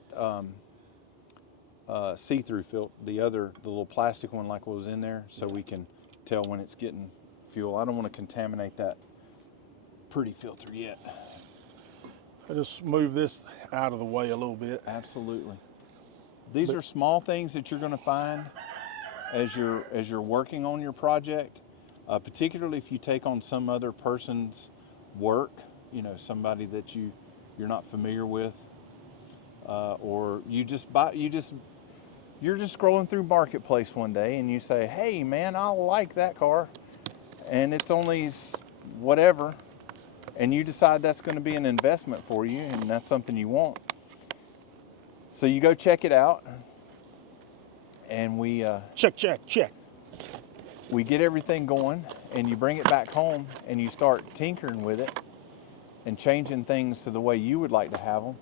see-through filter, the little plastic one like what was in there, so we can tell when it's getting fuel. I don't want to contaminate that pretty filter yet. I just move this out of the way a little bit. Absolutely. These are small things that you're going to find as you're working on your project, particularly if you take on some other person's work, somebody that you're not familiar with, or you're just scrolling through Marketplace one day and you say, hey man, I like that car, and it's only whatever, and you decide that's going to be an investment for you and that's something you want. So you go check it out, and we Check. we get everything going, and you bring it back home and you start tinkering with it and changing things to the way you would like to have them.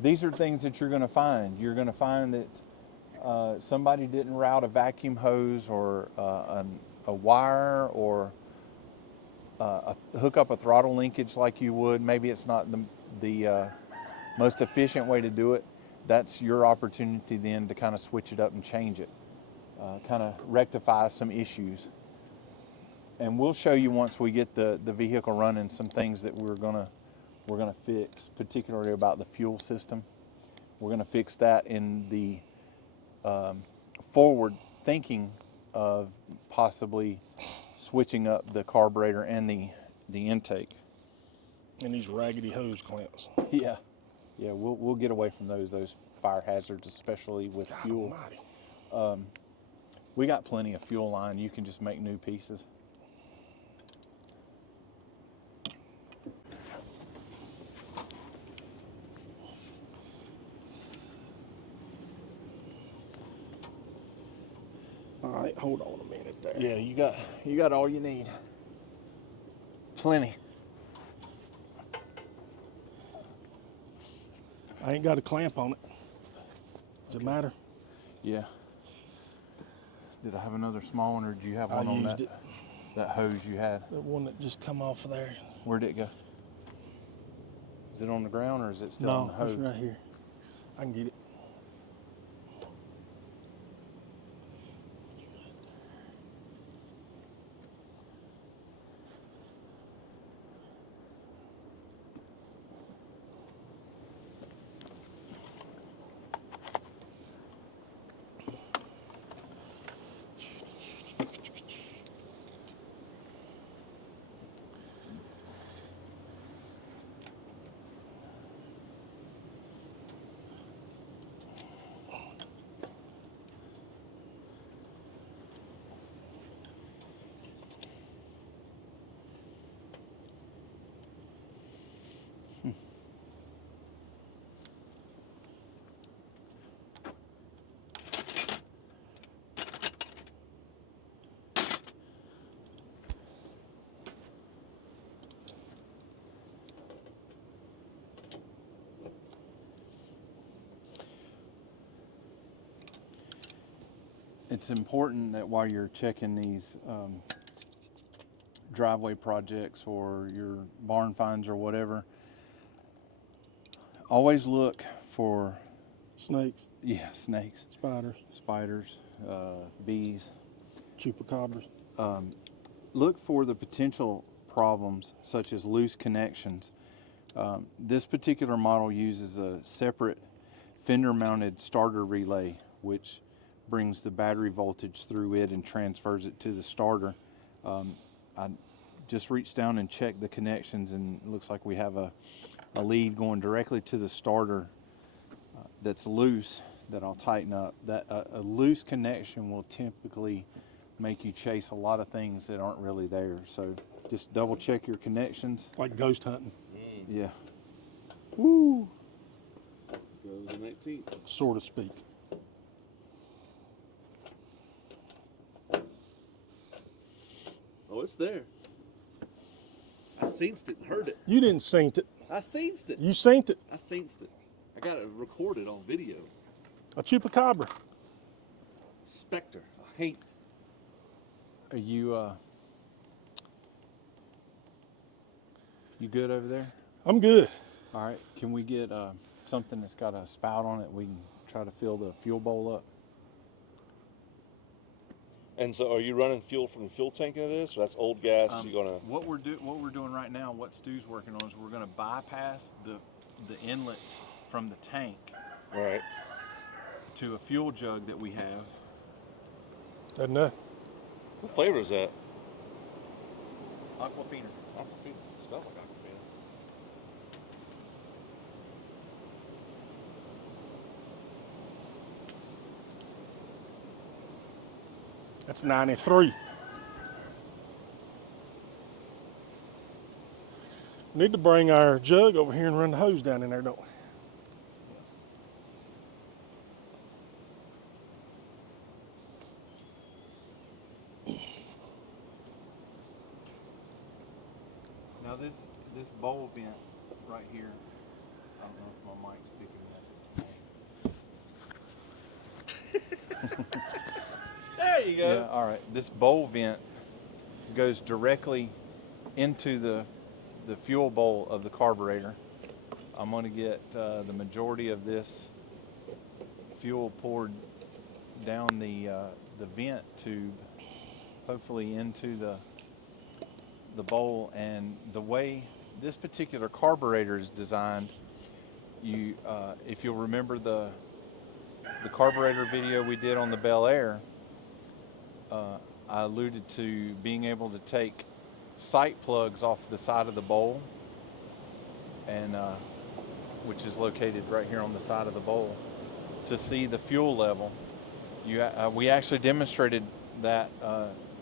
These are things that you're going to find. You're going to find that somebody didn't route a vacuum hose or a wire, or hook up a throttle linkage like you would. Maybe it's not the most efficient way to do it. That's your opportunity then to kind of switch it up and change it, kind of rectify some issues. And we'll show you once we get the vehicle running some things that we're gonna fix, particularly about the fuel system. We're gonna fix that in the forward thinking of possibly switching up the carburetor and the intake. And these raggedy hose clamps. Yeah, we'll get away from those fire hazards, especially with God fuel. Almighty. We got plenty of fuel line. You can just make new pieces. All right, Hold on a minute there. Yeah, you got all you need. Plenty. I ain't got a clamp on it. Does it matter? Yeah. Did I have another small one, or did you have I one on used that, it. that hose you had? The one that just come off of there. Where'd it go? Is it on the ground, or is it still on the No, hose? it's right here. I can get it. It's important that while you're checking these driveway projects or your barn finds or whatever, always look for Snakes, snakes, spiders, spiders, bees. chupacabras. Look for the potential problems such as loose connections. This particular model uses a separate fender mounted starter relay, which brings the battery voltage through it and transfers it to the starter. I just reached down and checked the connections, and it looks like we have a lead going directly to the starter that's loose that I'll tighten up. That a loose connection will typically make you chase a lot of things that aren't really there. So just double check your connections. Like ghost hunting, Yeah. Woo! Goes the 19th. so to speak. Oh, it's there. I sensed it and heard it. You didn't saint it. I sensed it. You saint it. I sensed it. I got it recorded on video. A chupacabra. Spectre. I hate. Are you good over there? I'm good. All right. Can we get something that's got a spout on it? We can try to fill the fuel bowl up. And so, are you running fuel from the fuel tank into this? Or that's old gas. You're gonna. What we're doing right now, what Stu's working on, is we're going to bypass the inlet from the tank Right. to a fuel jug that we have. Doesn't that? What flavor is that? Aquafina. Aquafina. Smells like Aquafina. That's 93. Need to bring our jug over here and run the hose down in there, don't we? Now this bowl vent right here, I don't know if my mic's picking that. There you go. Yeah, all right. This bowl vent goes directly into the fuel bowl of the carburetor. I'm going to get the majority of this fuel poured down the vent tube, hopefully into the bowl. And the way this particular carburetor is designed, you if you'll remember the carburetor video we did on the Bel Air, I alluded to being able to take sight plugs off the side of the bowl, and which is located right here on the side of the bowl, to see the fuel level. We actually demonstrated that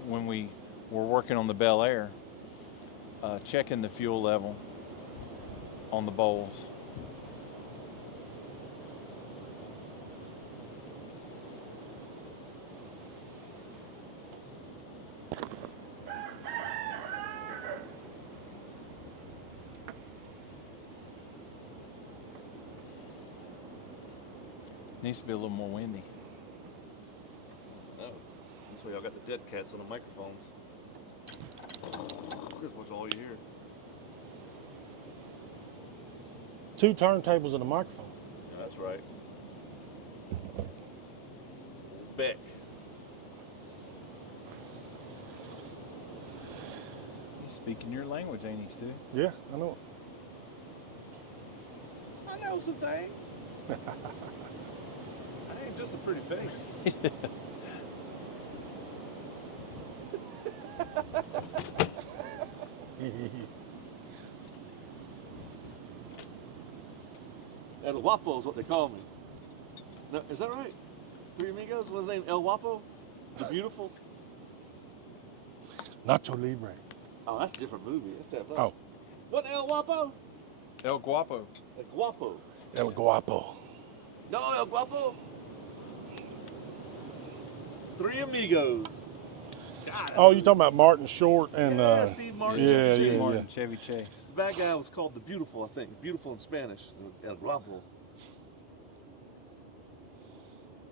when we were working on the Bel Air, checking the fuel level on the bowls. Needs to be a little more windy. No. That's why y'all got the dead cats on the microphones. That's what's all you hear. 2 turntables and a microphone. Yeah, that's right. Beck. He's speaking your language, ain't he, Stu? Yeah, I know. I know some things. I ain't just a pretty face. El Guapo is what they call me. No, is that right? Three Amigos? What's his name? El Guapo? The Beautiful? Nacho Libre. Oh, that's a different movie. That's that. Oh, What El Guapo? El Guapo. El Guapo. El Guapo. No, El Guapo. Three Amigos. God, Oh, you talking about Martin Short and yeah, Steve Martin. yeah, Chevy yeah, Chase. Martin, Chevy Chase. The bad guy was called the Beautiful, I think. Beautiful in Spanish. El Guapo.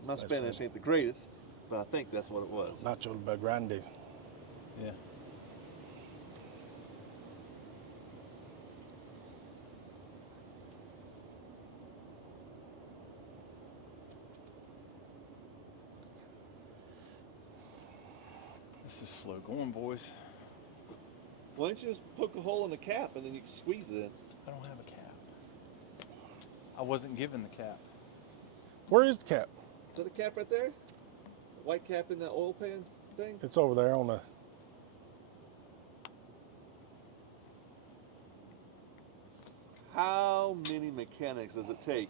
My Spanish ain't the greatest, but I think that's what it was. Nacho Libre Grande. Yeah. This is slow going, boys. Why don't you just poke a hole in the cap and then you can squeeze it in? I don't have a cap. I wasn't given the cap. Where is the cap? Is that a cap right there? A white cap in that oil pan thing? It's over there on the. How many mechanics does it take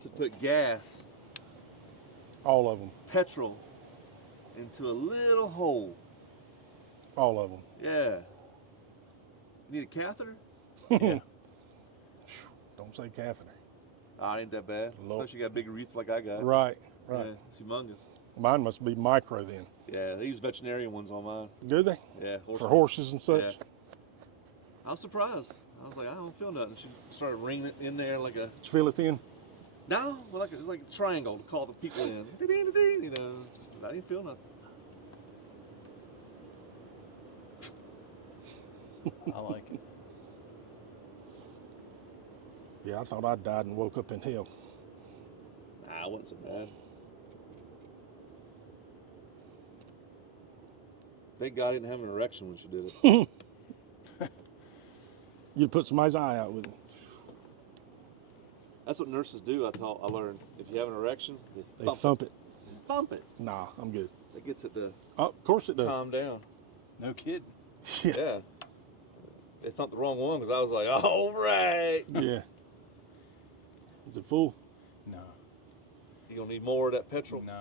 to put gas, All of them. petrol, into a little hole? All of them. Yeah. You need a catheter? Yeah. Don't say catheter. Oh, ain't that bad. Lord. Especially you got a big urethra like I got. Right, right. Yeah, it's humongous. Mine must be micro then. Yeah, they use veterinarian ones on mine. Do they? Yeah, For horses and such? Yeah. I was surprised. I was like, I don't feel nothing. She started ringing it in there like a, Did you feel it thin? no, like a triangle to call the people in. You know, just, I didn't feel nothing. I like it. Yeah, I thought I died and woke up in hell. Nah, it wasn't so bad. Thank God I didn't have an erection when she did it. You'd put somebody's eye out with it. That's what nurses do, I learned. If you have an erection, They thump it. Thump it. Nah, I'm good. That gets it to Oh, of course it does. calm down. No kidding. Yeah. Yeah. They thumped the wrong one because I was like, all right. Yeah. Is it full? No. You gonna need more of that petrol? No,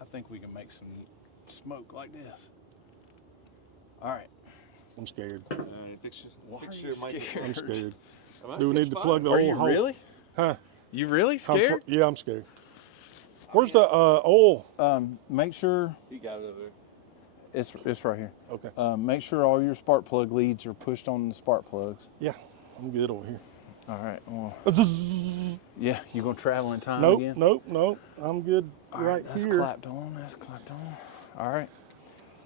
I think we can make some smoke like this. All right. I'm scared. Fix Why your are you mic. scared? I'm scared. I might Do we catch need to fire. plug the Are oil you hole? really? Huh? You really I'm scared? yeah, I'm scared. Where's the oil? Make sure You got it over there. it's right here. Okay. Make sure all your spark plug leads are pushed on the spark plugs. Yeah, I'm good over here. All right. Well, Zzz. yeah, you gonna travel in time Nope, again? nope. I'm good All right that's here. clapped on. That's clapped on. All right.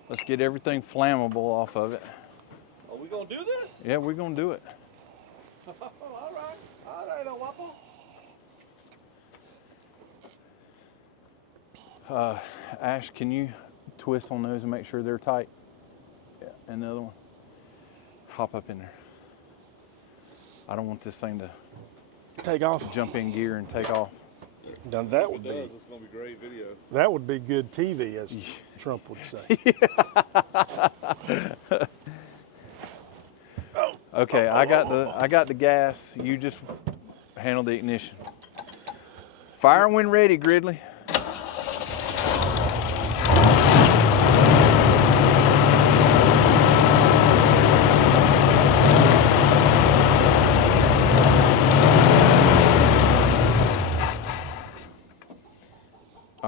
Let's get everything flammable off of it. Are we gonna do this? Yeah, we're gonna do it. All right, El Guapo. Ash, can you twist on those and make sure they're tight? Yeah, and the other one. Hop up in there. I don't want this thing to Take off. jump in gear and take off. Now that If would it be does, it's gonna be great video. that would be good TV, as Trump would say. Okay, I got the gas. You just handle the ignition. Fire when ready, Gridley.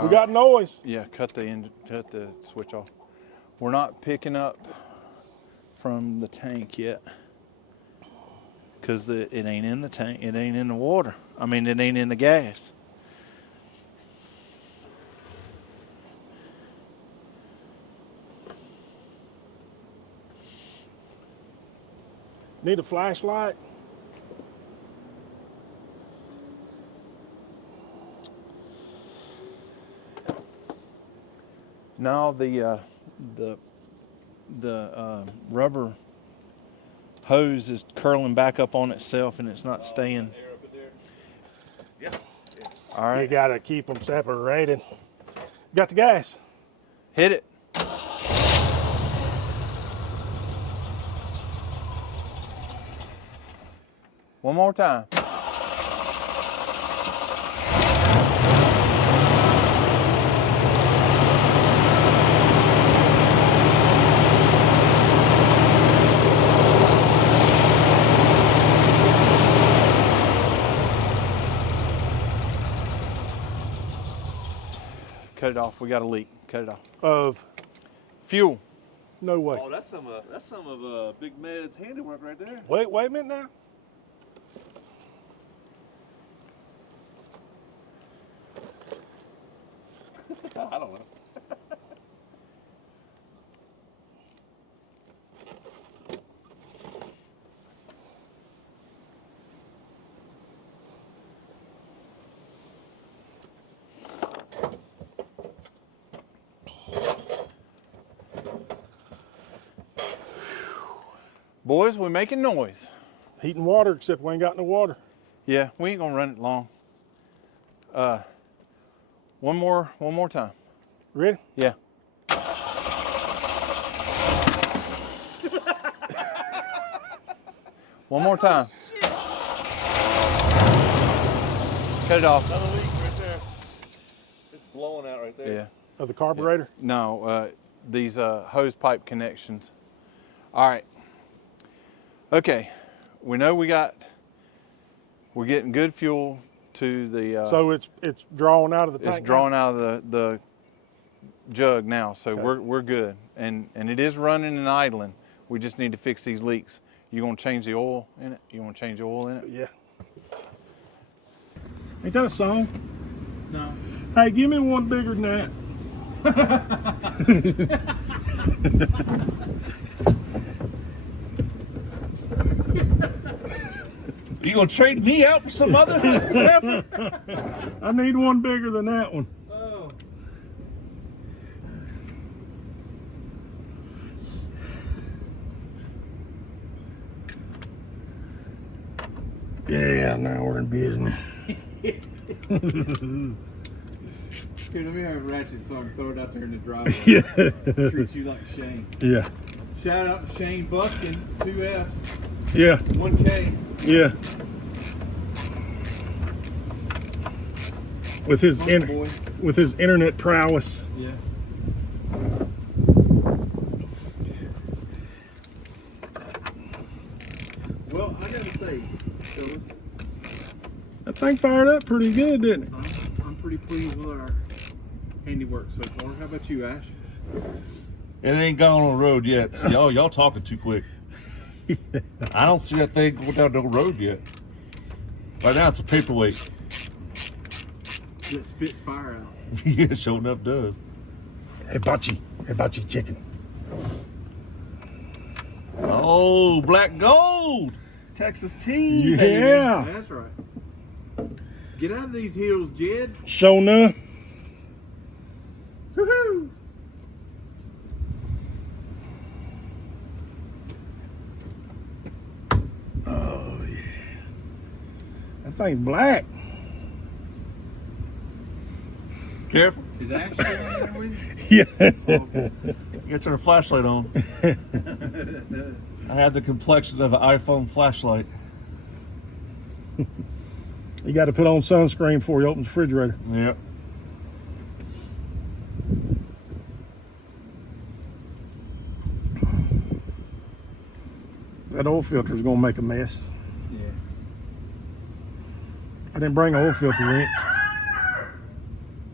We got noise. Yeah, cut the switch off. We're not picking up from the tank yet. because it ain't in the tank, it ain't in the water. I mean, it ain't in the gas. Need a flashlight? No, the rubber hose is curling back up on itself and it's not staying. Yeah. All right, You gotta keep them separated. Got the gas. hit it. One more time. Cut it off. We got a leak. Cut it off. Of Fuel. no way. Oh, that's some of Big Med's handiwork right there. Wait a minute now. I don't know. Boys, we're making noise. Heating water, except we ain't got no water. Yeah, we ain't gonna run it long. One more time. Ready? Yeah. One more time. Cut it off. Another leak right there. It's blowing out right there. Yeah. Of the carburetor? No, these hose pipe connections. All right. Okay. We know we're getting good fuel to the. So it's drawing out of the tank. It's drawing out of the jug now, so Okay. we're good, and it is running and idling. We just need to fix these leaks. You gonna change the oil in it? You want to change the oil in it? Yeah. Ain't that a song? No. Hey, give me one bigger than that. You gonna trade me out for some other effort? I need one bigger than that one. Oh. Yeah, now we're in business. Here, let me have a ratchet so I can throw it out there in the driveway. Yeah. Treat you like Shane. Yeah. Shout out to Shane Buskin, 2 F's, Yeah. 1K. Yeah. With his Monkey boy. with his internet prowess. Yeah. Well, I gotta say, fellas, That thing fired up pretty good, didn't it? I'm pretty pleased with our handiwork so far. How about you, Ash? It ain't gone on the road yet. See, y'all talking too quick. I don't see that thing going down the road yet. Right now it's a paperweight. It spits fire out. Yeah, sure enough does. Hibachi chicken. Oh, black gold. Texas tea. Yeah. That's right. Get out of these hills, Jed. Sure enough. Woohoo! Oh yeah. That thing's black. Careful. Is Ash still in there with you? Yeah. You gotta turn a flashlight on. I had the complexion of an iPhone flashlight. You got to put on sunscreen before you open the refrigerator. Yep. That oil filter is gonna make a mess. Yeah. I didn't bring an oil filter wrench.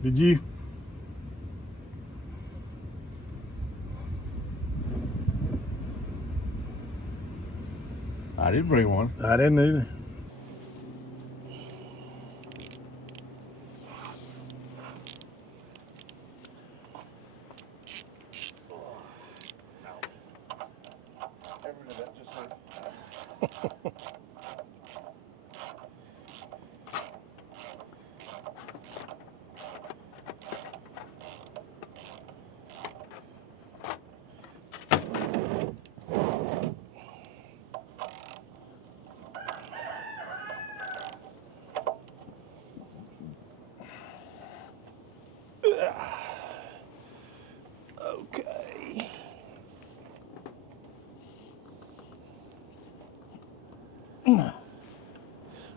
Did you? I didn't bring one. I didn't either. Okay.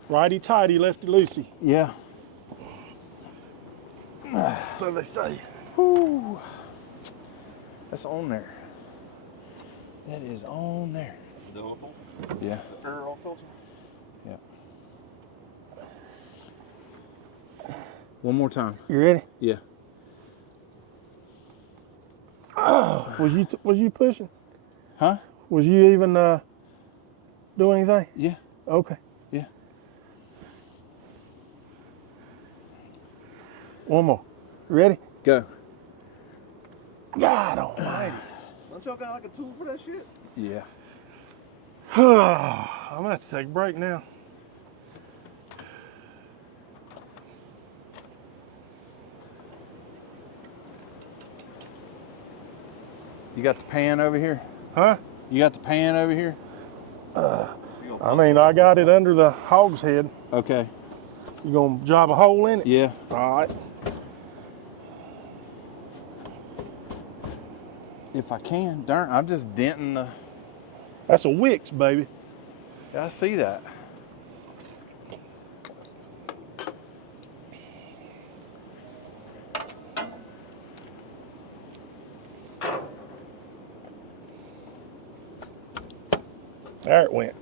Righty tighty, lefty loosey. Yeah. So they say. Whew. That's on there. That is on there. The oil filter? Yeah. The rear oil filter? Yeah. One more time. You ready? Yeah. Was you pushing? Huh? Was you even doing anything? Yeah. Okay. Yeah. One more. You ready? Go. God almighty. Don't y'all got like a tool for that shit? Yeah. I'm gonna have to take a break now. You got the pan over here? Huh? You got the pan over here? I mean, I got it under the hog's head. Okay. You gonna job a hole in it? Yeah. All right. If I can. Darn, I'm just denting the. That's a Wix, baby. Yeah, I see that. There it went.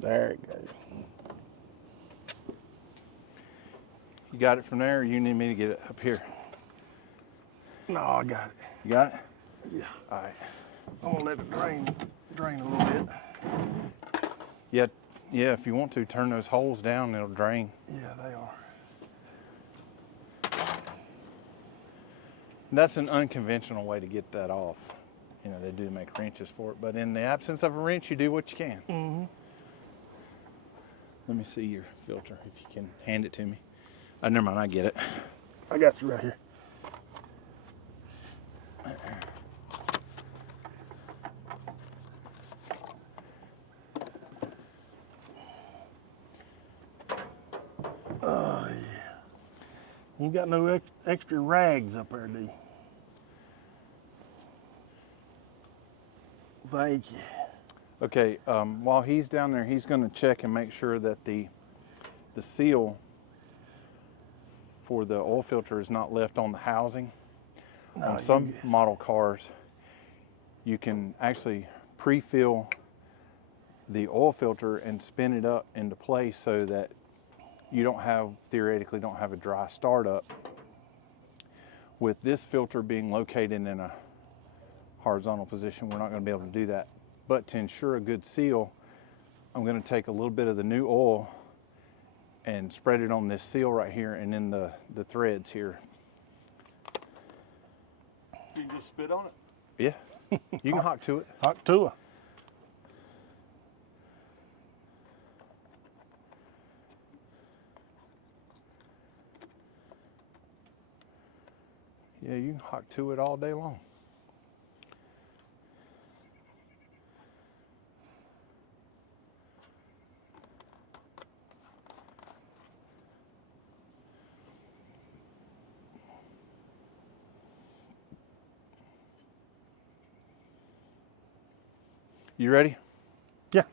There it goes. You got it from there, or you need me to get it up here? No, I got it. You got it? Yeah. All right. I'm gonna let it drain a little bit. Yeah, yeah. If you want to turn those holes down, it'll drain. Yeah, they are. That's an unconventional way to get that off. You know, they do make wrenches for it, but in the absence of a wrench, you do what you can. Mm-hmm. Let me see your filter, if you can hand it to me. Never mind, I get it. I got you right here. Oh, yeah. You got no extra rags up there, do you? Thank you. Okay, while he's down there, he's going to check and make sure that the seal for the oil filter is not left on the housing. On some model cars, you can actually pre-fill the oil filter and spin it up into place so that you theoretically don't have a dry startup. With this filter being located in a horizontal position, we're not going to be able to do that. But to ensure a good seal, I'm going to take a little bit of the new oil and spread it on this seal right here and in the threads here Can you just spit on it? Yeah, you can hawk to it. Hot to her. Yeah, you can hawk to it all day long. You ready? Yeah.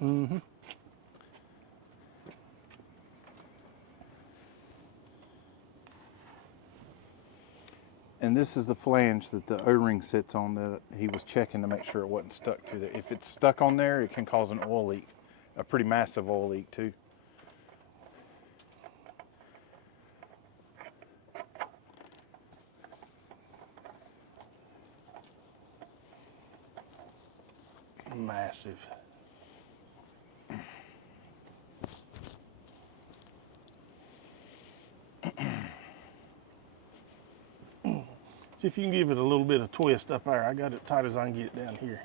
And this is the flange that the O-ring sits on that he was checking to make sure it wasn't stuck to there. If it's stuck on there, it can cause an oil leak, a pretty massive oil leak too. Massive. See if you can give it a little bit of twist up there. I got it tight as I can get down here.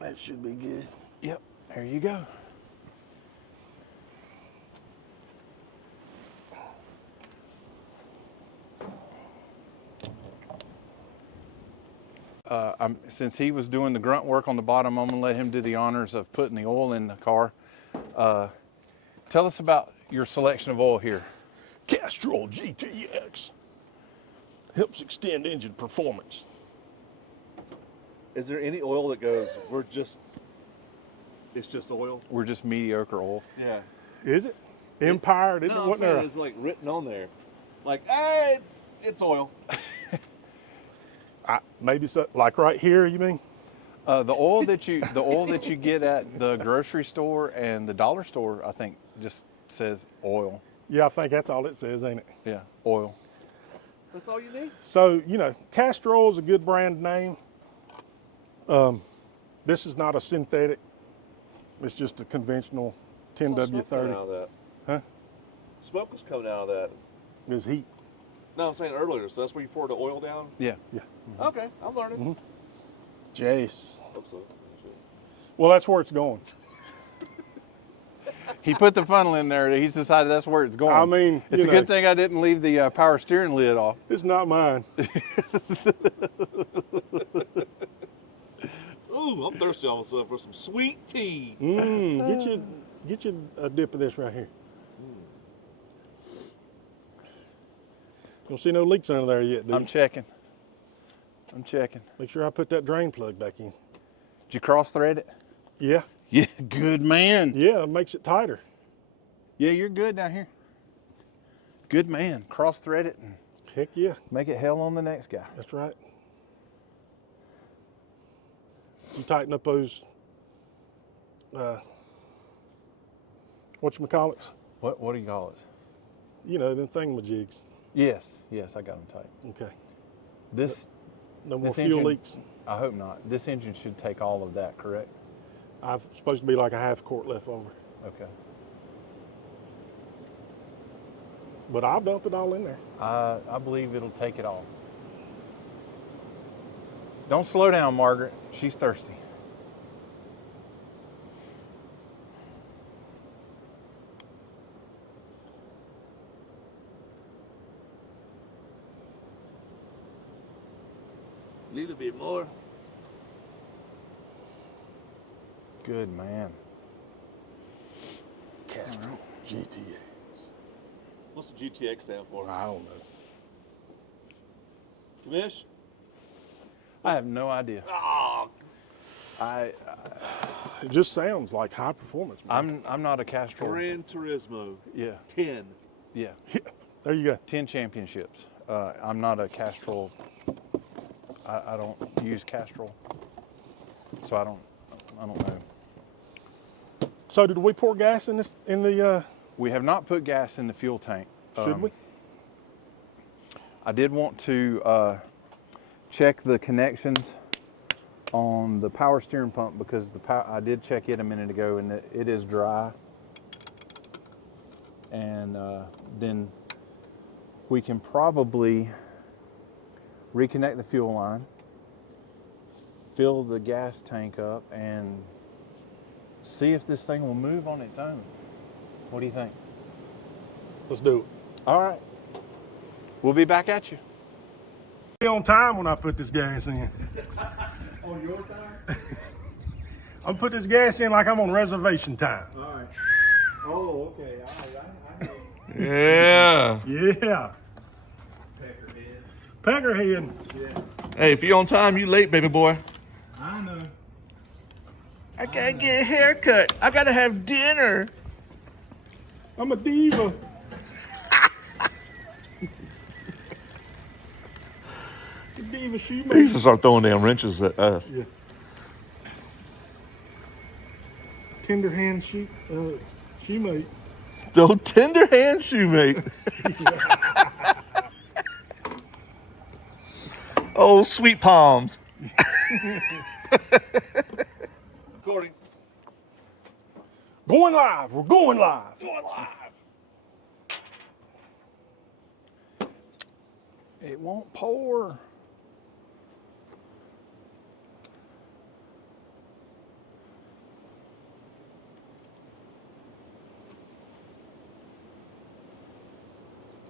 That should be good. Yep, there you go. Since he was doing the grunt work on the bottom, I'm gonna let him do the honors of putting the oil in the car. Tell us about your selection of oil here. Castrol GTX helps extend engine performance. Is there any oil that goes, it's just oil? We're just mediocre oil. Yeah. Is it? Empire? Didn't No, I'm wasn't saying there? it's like written on there. Like, hey, it's oil. Maybe so. Like right here, you mean? The oil that you get at the grocery store and the dollar store, I think, just says oil. Yeah, I think that's all it says, ain't it? Yeah, oil. That's all you need? So, you know, Castrol is a good brand name. This is not a synthetic. It's just a conventional Smoke coming 10W30. out of that. Huh? Smoke was coming out of that. It's heat. No, I'm saying earlier, so that's where you pour the oil down? Yeah. Yeah. Okay, I'm learning. Jace. Hope so. Well, that's where it's going. He put the funnel in there. He's decided that's where it's going. I mean, it's a good thing I didn't leave the power steering lid off. It's not mine. Ooh, I'm thirsty all of a sudden for some sweet tea. Get you a dip of this right here. Don't see no leaks under there yet, dude. I'm checking. Make sure I put that drain plug back in. Did you cross thread it? Yeah. Yeah, good man. Yeah, it makes it tighter. Yeah, you're good down here. Good man. Cross thread it and Heck yeah. make it hell on the next guy. That's right. You tighten up those, whatchamacallits? What do you call it? You know, them thingamajigs. Yes, I got them tight. Okay. This No more this fuel engine, leaks. I hope not. This engine should take all of that, correct? I'm supposed to be like a half quart left over. Okay. But I'll dump it all in there. I believe it'll take it all. Don't slow down, Margaret. She's thirsty. A little bit more. Good man. Castrol GTX. What's the GTX stand for? I don't know. Commish? I have no idea. Oh, It just sounds like high performance, man. I'm not a Castrol. Gran Turismo. Yeah, 10. yeah. Yeah, there you go. 10 championships. I'm not a Castrol. I don't use Castrol, so I don't know. So did we pour gas in this in the? We have not put gas in the fuel tank. Should we? I did want to check the connections on the power steering pump because I did check it a minute ago and it is dry. and then we can probably reconnect the fuel line, fill the gas tank up, and see if this thing will move on its own. What do you think? Let's do it. All right. We'll be back at you. Be on time when I put this gas in. On your time? I'm put this gas in like I'm on reservation time. All right. Oh, okay. I know. Yeah. Yeah. Peckerhead. Hey, if you're on time, you late, baby boy. I know. I gotta get a haircut. I gotta have dinner. I'm a diva. The diva He used shoemaker. to start throwing damn wrenches at us. Yeah. Tender hand shoemate. Don't tender hand shoemate. Oh, sweet palms. Recording. Going live. We're going live. Going live. It won't pour.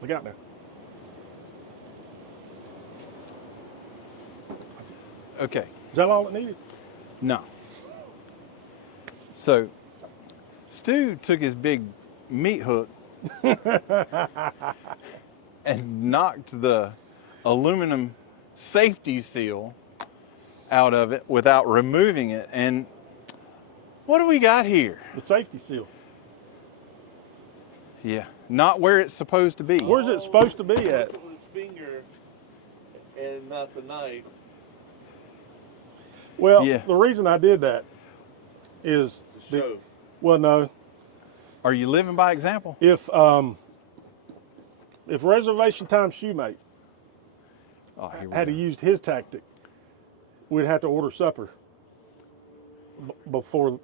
Look out now. Okay. Is that all it needed? No. So, Stu took his big meat hook and knocked the aluminum safety seal out of it without removing it. And what do we got here? The safety seal. Yeah, not where it's supposed to be. Where's it supposed to be at? With his finger and not the knife. Well, Yeah. the reason I did that is, To show. well, no, Are you living by example? if reservation time shoemate Oh, here we had go. used his tactic, we'd have to order supper before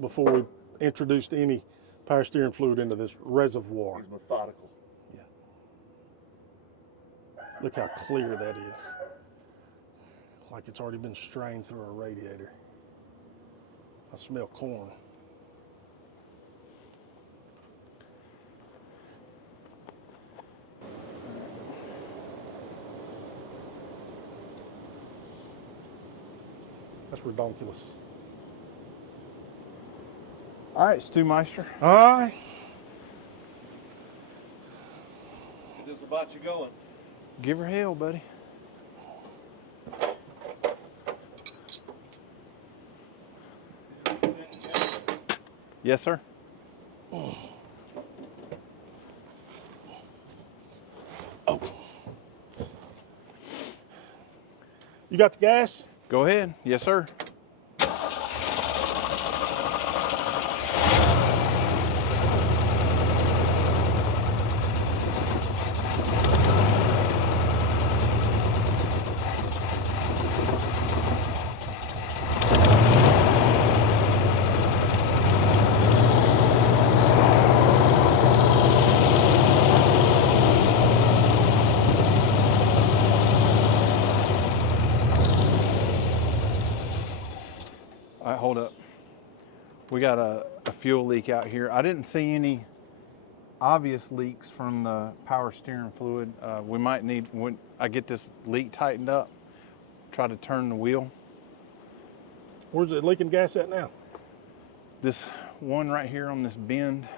we introduced any power steering fluid into this reservoir. He's methodical. Look how clear that is. Like it's already been strained through a radiator. I smell corn. That's redonkulous. All right, Stu Meister. All right. Get this about you going. Give her hell, buddy. Yes, sir. You got the gas? Go ahead. Yes, sir. All right, hold up. We got a fuel leak out here. I didn't see any obvious leaks from the power steering fluid. We might need, when I get this leak tightened up, try to turn the wheel. Where's it leaking gas at now? This one right here on this bend.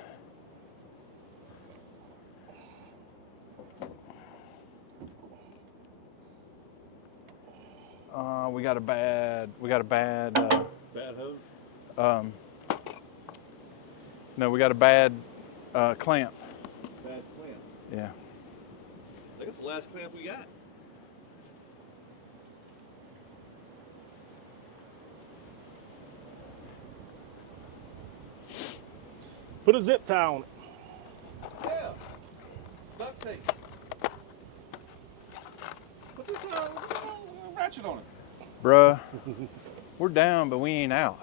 We got a bad Bad hose. no, we got a bad clamp. Bad clamp. Yeah. I think it's the last clamp we got. Put a zip tie on it. Yeah. Duct tape. Put this ratchet on it. Bruh, we're down, but we ain't out.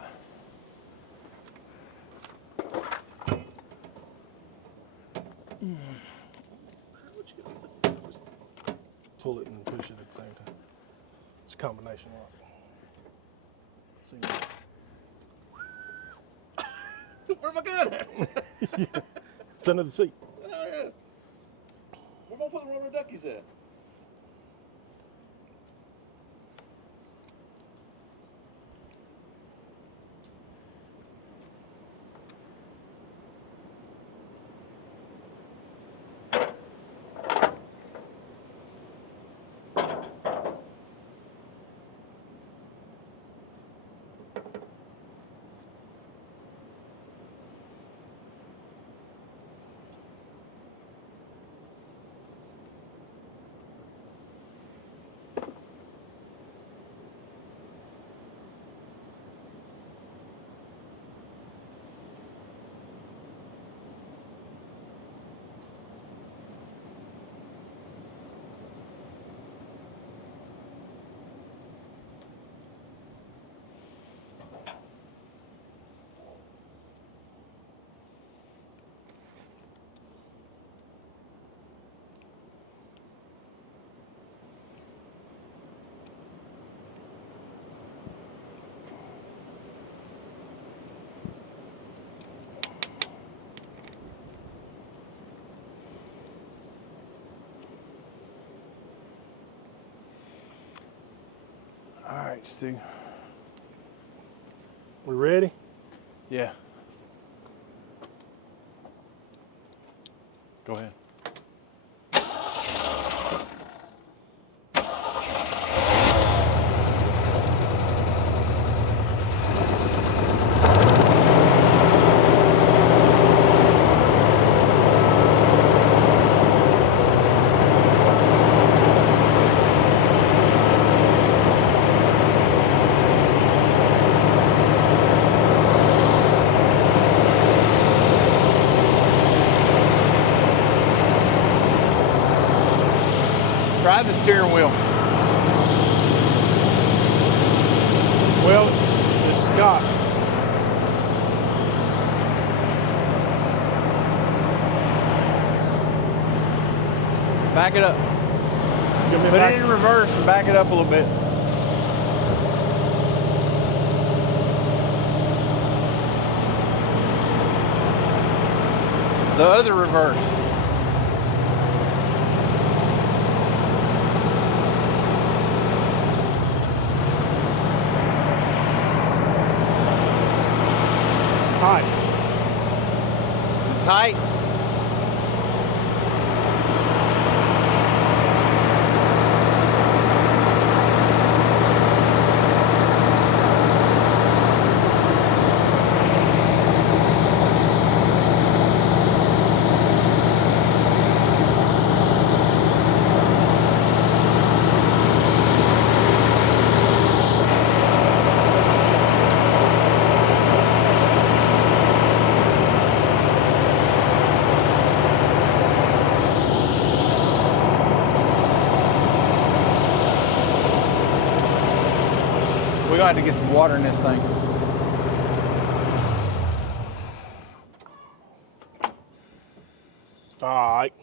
pull it and push it at the same time. It's a combination lock. See, Where my gun at? it's under the seat. Oh, yeah. Where am I put the rubber duckies at? All right, Stu. We ready? Yeah. Go ahead. Try the steering wheel. Well, it's got. Back it up. Give me Put back. it in reverse and back it up a little bit. The other reverse. Tight. Tight. We got to get some water in this thing. All right.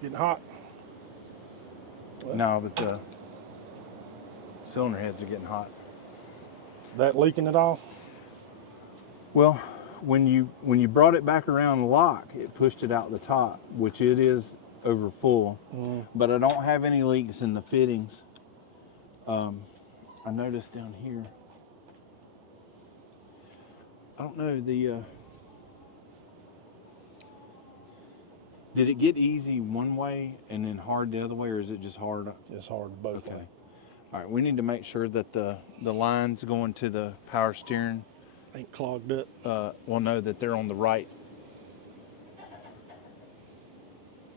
Getting hot. No, but the cylinder heads are getting hot. That leaking at all? Well, when you brought it back around the lock, it pushed it out the top, which it is over full. But I don't have any leaks in the fittings. I noticed down here. I don't know did it get easy one way and then hard the other way, or is it just hard? It's hard both ways. All right, we need to make sure that the lines going to the power steering, Ain't clogged up. will know that they're on the right.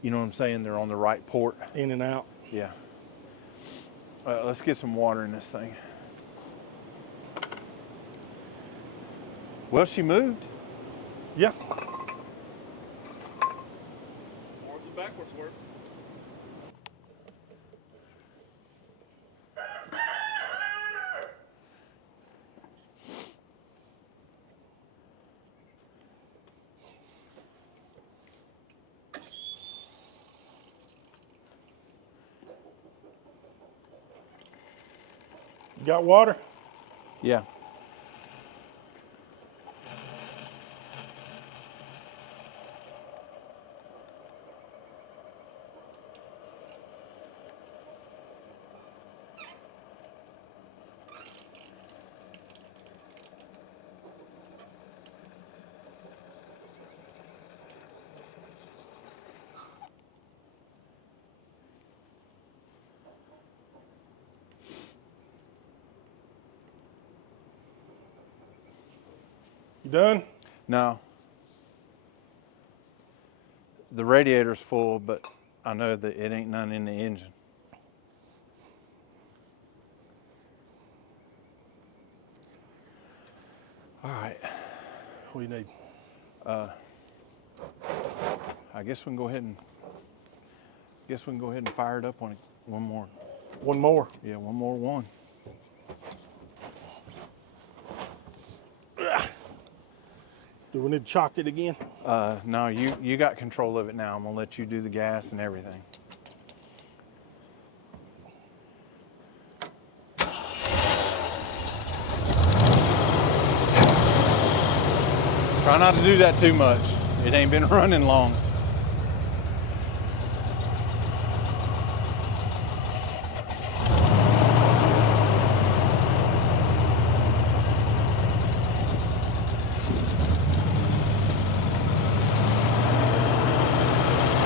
You know what I'm saying? They're on the right port. In and out. Yeah. Let's get some water in this thing. Well, she moved. Yeah. Forwards and backwards work. got water? Yeah. You done? No. The radiator's full, but I know that it ain't none in the engine. All right. What do you need? I guess we can go ahead and fire it up on it. One more. One more. Yeah, one more one. Do we need to chock it again? No, you got control of it now. I'm gonna let you do the gas and everything. Try not to do that too much. It ain't been running long.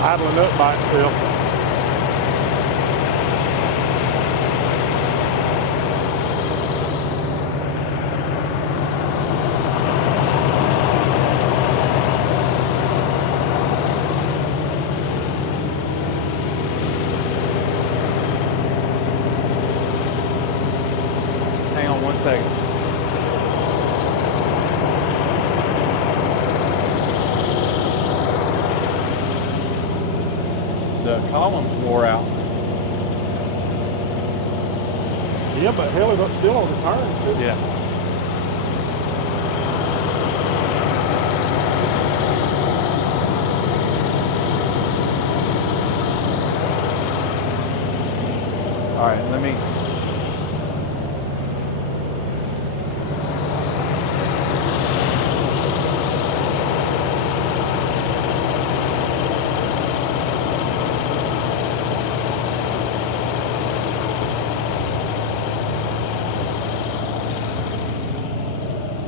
Idling up by itself. Hang on one second. The columns wore out. Yeah, but hell, it's still on the turn. Too. Yeah. All right, let me.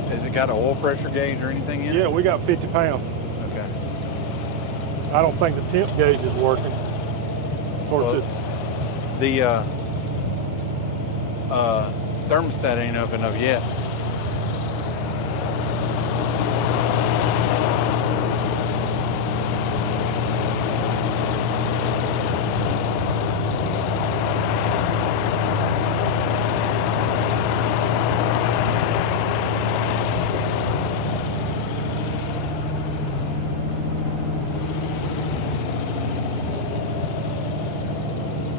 Has it got an oil pressure gauge or anything in it? Yeah, we got 50 pounds. Okay. I don't think the temp gauge is working. Of course, Well, it's The thermostat ain't up enough yet.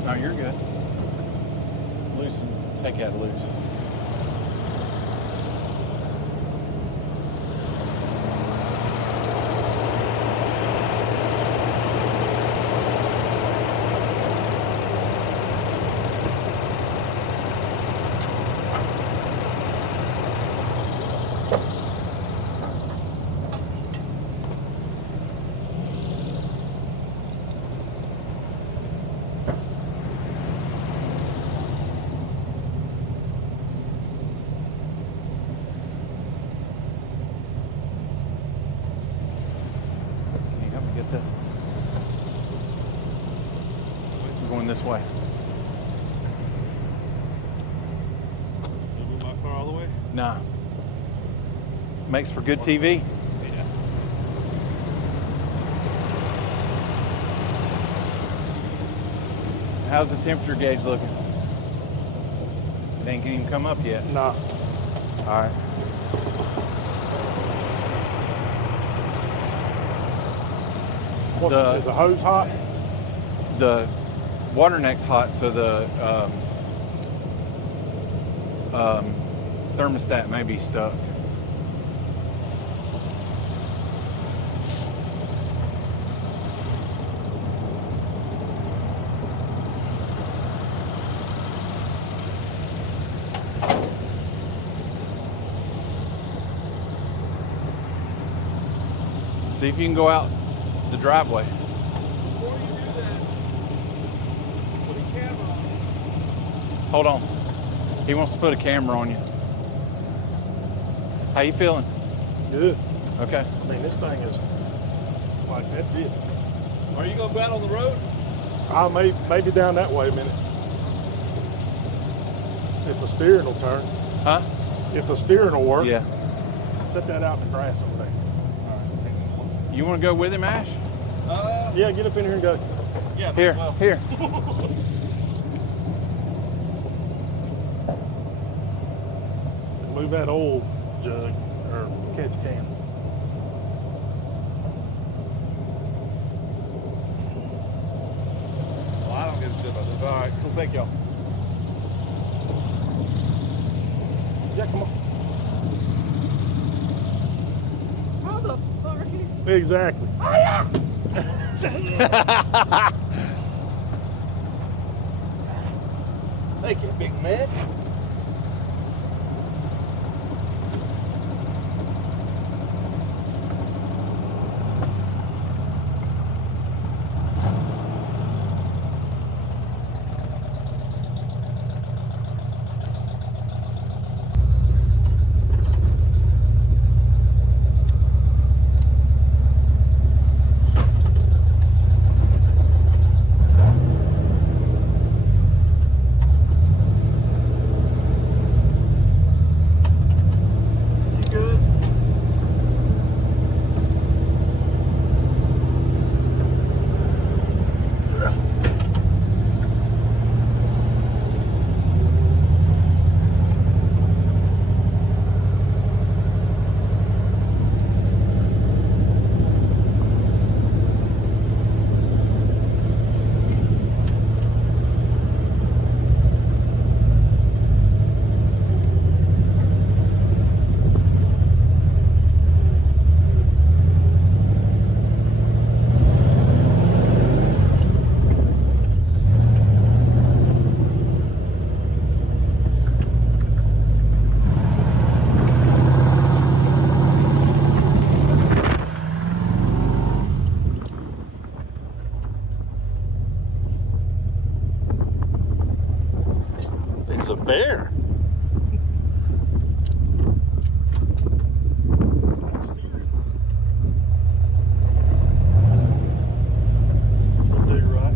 No, you're good. Loosen, take that loose. Can you help me get this? I'm going this way. You move my car all the way? Nah. Makes for good TV. Yeah. How's the temperature gauge looking? It ain't even come up yet. nah. All right. Is the hose hot? The water neck's hot, so the thermostat may be stuck. See if you can go out the driveway. Before you do that, put a camera on. Hold on. He wants to put a camera on you. How you feeling? Good. Okay. I mean, this thing is like, that's it. Are you gonna go out on the road? I'll maybe down that way a minute. If the steering will turn. Huh? If the steering will work. Yeah. Set that out in the grass over there. All right. You want to go with him, Ash? Yeah, get up in here and go. Yeah, Here, well. here. Move that old jug or catch can. Well, I don't give a shit about this. All right, cool. Thank y'all. Yeah, come on. How the fuck are you? Exactly. Thank you, big man. It's a bear. Do right.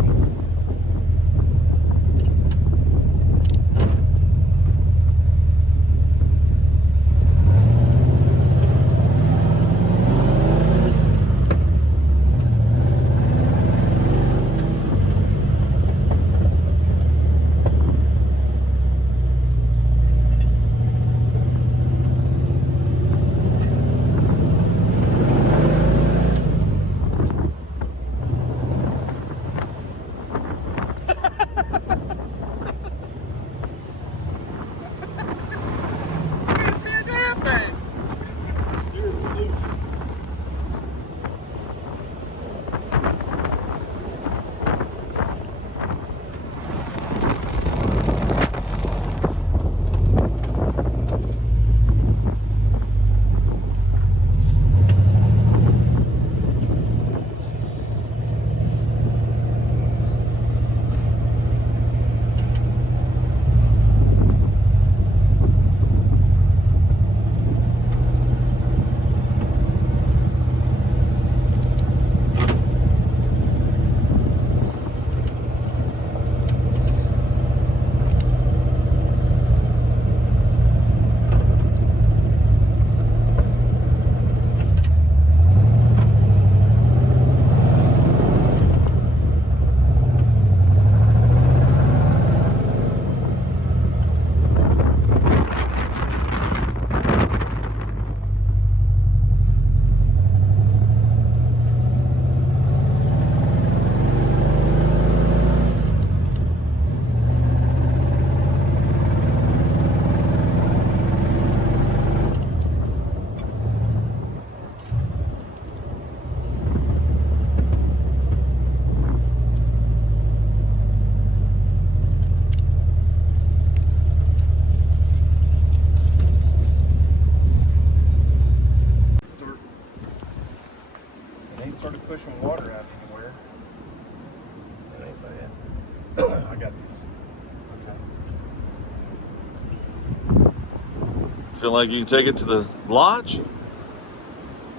Feel like you can take it to the lodge?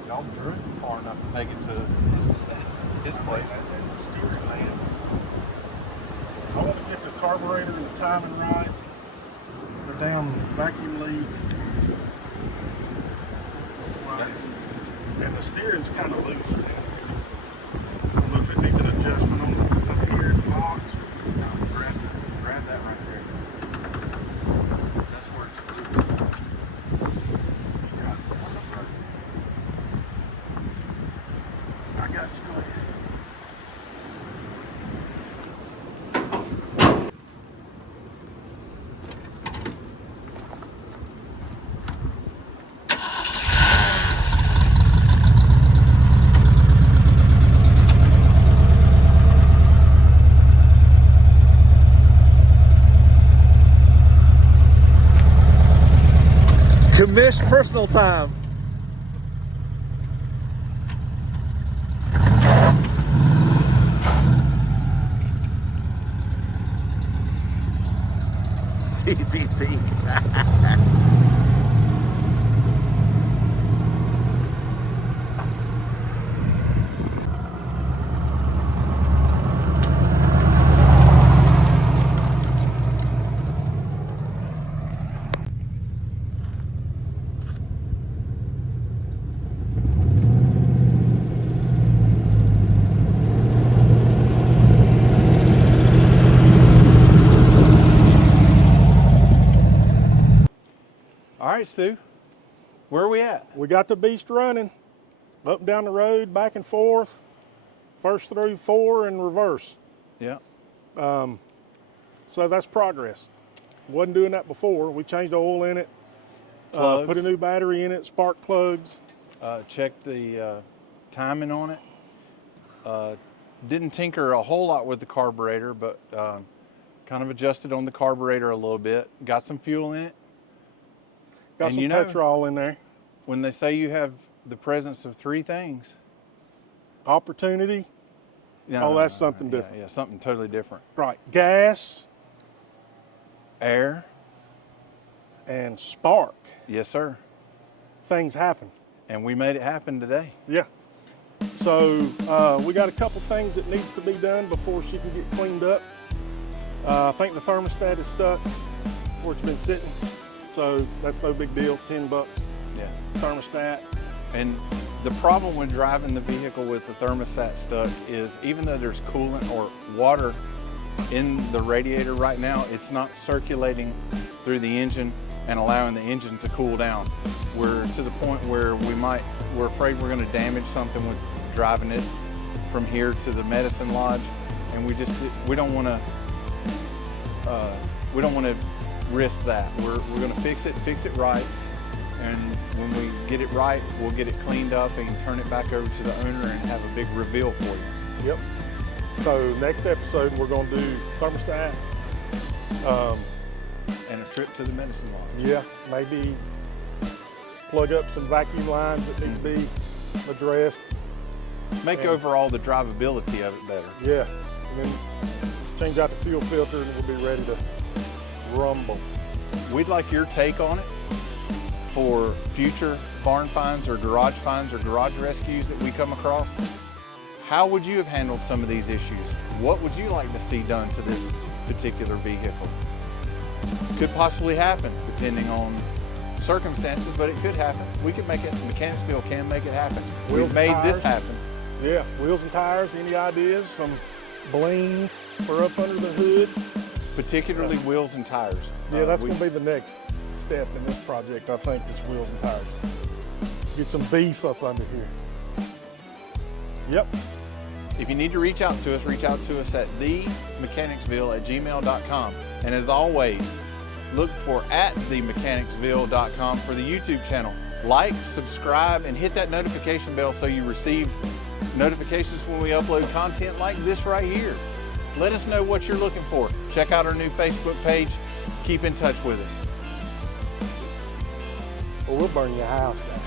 Y'all drew it far enough to take it to his place. Steering lands. I want to get the carburetor and the timing right. They're down vacuum lead. And the steering's kind of loose now. I don't know if it needs an adjustment on up here in the box. Grab that right there. That's where it's loose. I got you. Go ahead. Commish personal time. CBT. All right, Stu. Where are we at? We got the beast running. Up and down the road, back and forth. First through 4 and reverse. Yeah. So that's progress. Wasn't doing that before. We changed the oil in it, Plugs. put a new battery in it, spark plugs. Checked the timing on it. Didn't tinker a whole lot with the carburetor, but kind of adjusted on the carburetor a little bit. Got some fuel in it. Got And some you know- petrol in there. When they say you have the presence of 3 things. Opportunity. Oh, that's something yeah, different. Yeah, something totally different. Right. Gas Air. and spark. Yes, sir. Things happen. And we made it happen today. Yeah. So we got a couple things that needs to be done before she can get cleaned up. I think the thermostat is stuck where it's been sitting. So that's no big deal, $10 Yeah. thermostat. And the problem with driving the vehicle with the thermostat stuck is even though there's coolant or water in the radiator right now, it's not circulating through the engine and allowing the engine to cool down. We're to the point where we're afraid we're going to damage something with driving it from here to the medicine lodge, and we don't want to risk that. We're going to fix it right, and when we get it right, we'll get it cleaned up and turn it back over to the owner and have a big reveal for you. Yep. So next episode, we're going to do thermostat. And a trip to the medicine lodge. Yeah, maybe plug up some vacuum lines that need to be addressed. Make overall the drivability of it better. Yeah, and then change out the fuel filter and we'll be ready to rumble. We'd like your take on it for future barn finds or garage finds or garage rescues that we come across. How would you have handled some of these issues? What would you like to see done to this particular vehicle? Could possibly happen depending on circumstances, but it could happen. We could make it, Mechanicsville can make it happen. Wheels We've made and this tires. happen. Yeah, wheels and tires, any ideas? Some bling for up under the hood? Particularly wheels and tires. Yeah, that's we- going to be the next step in this project, I think, is wheels and tires. Get some beef up under here. Yep. If you need to reach out to us at themechanicsville@gmail.com. And as always, look for @themechanicsville.com for the YouTube channel. Like, subscribe, and hit that notification bell so you receive notifications when we upload content like this right here. Let us know what you're looking for. Check out our new Facebook page. Keep in touch with us. Well, we'll burn your house down.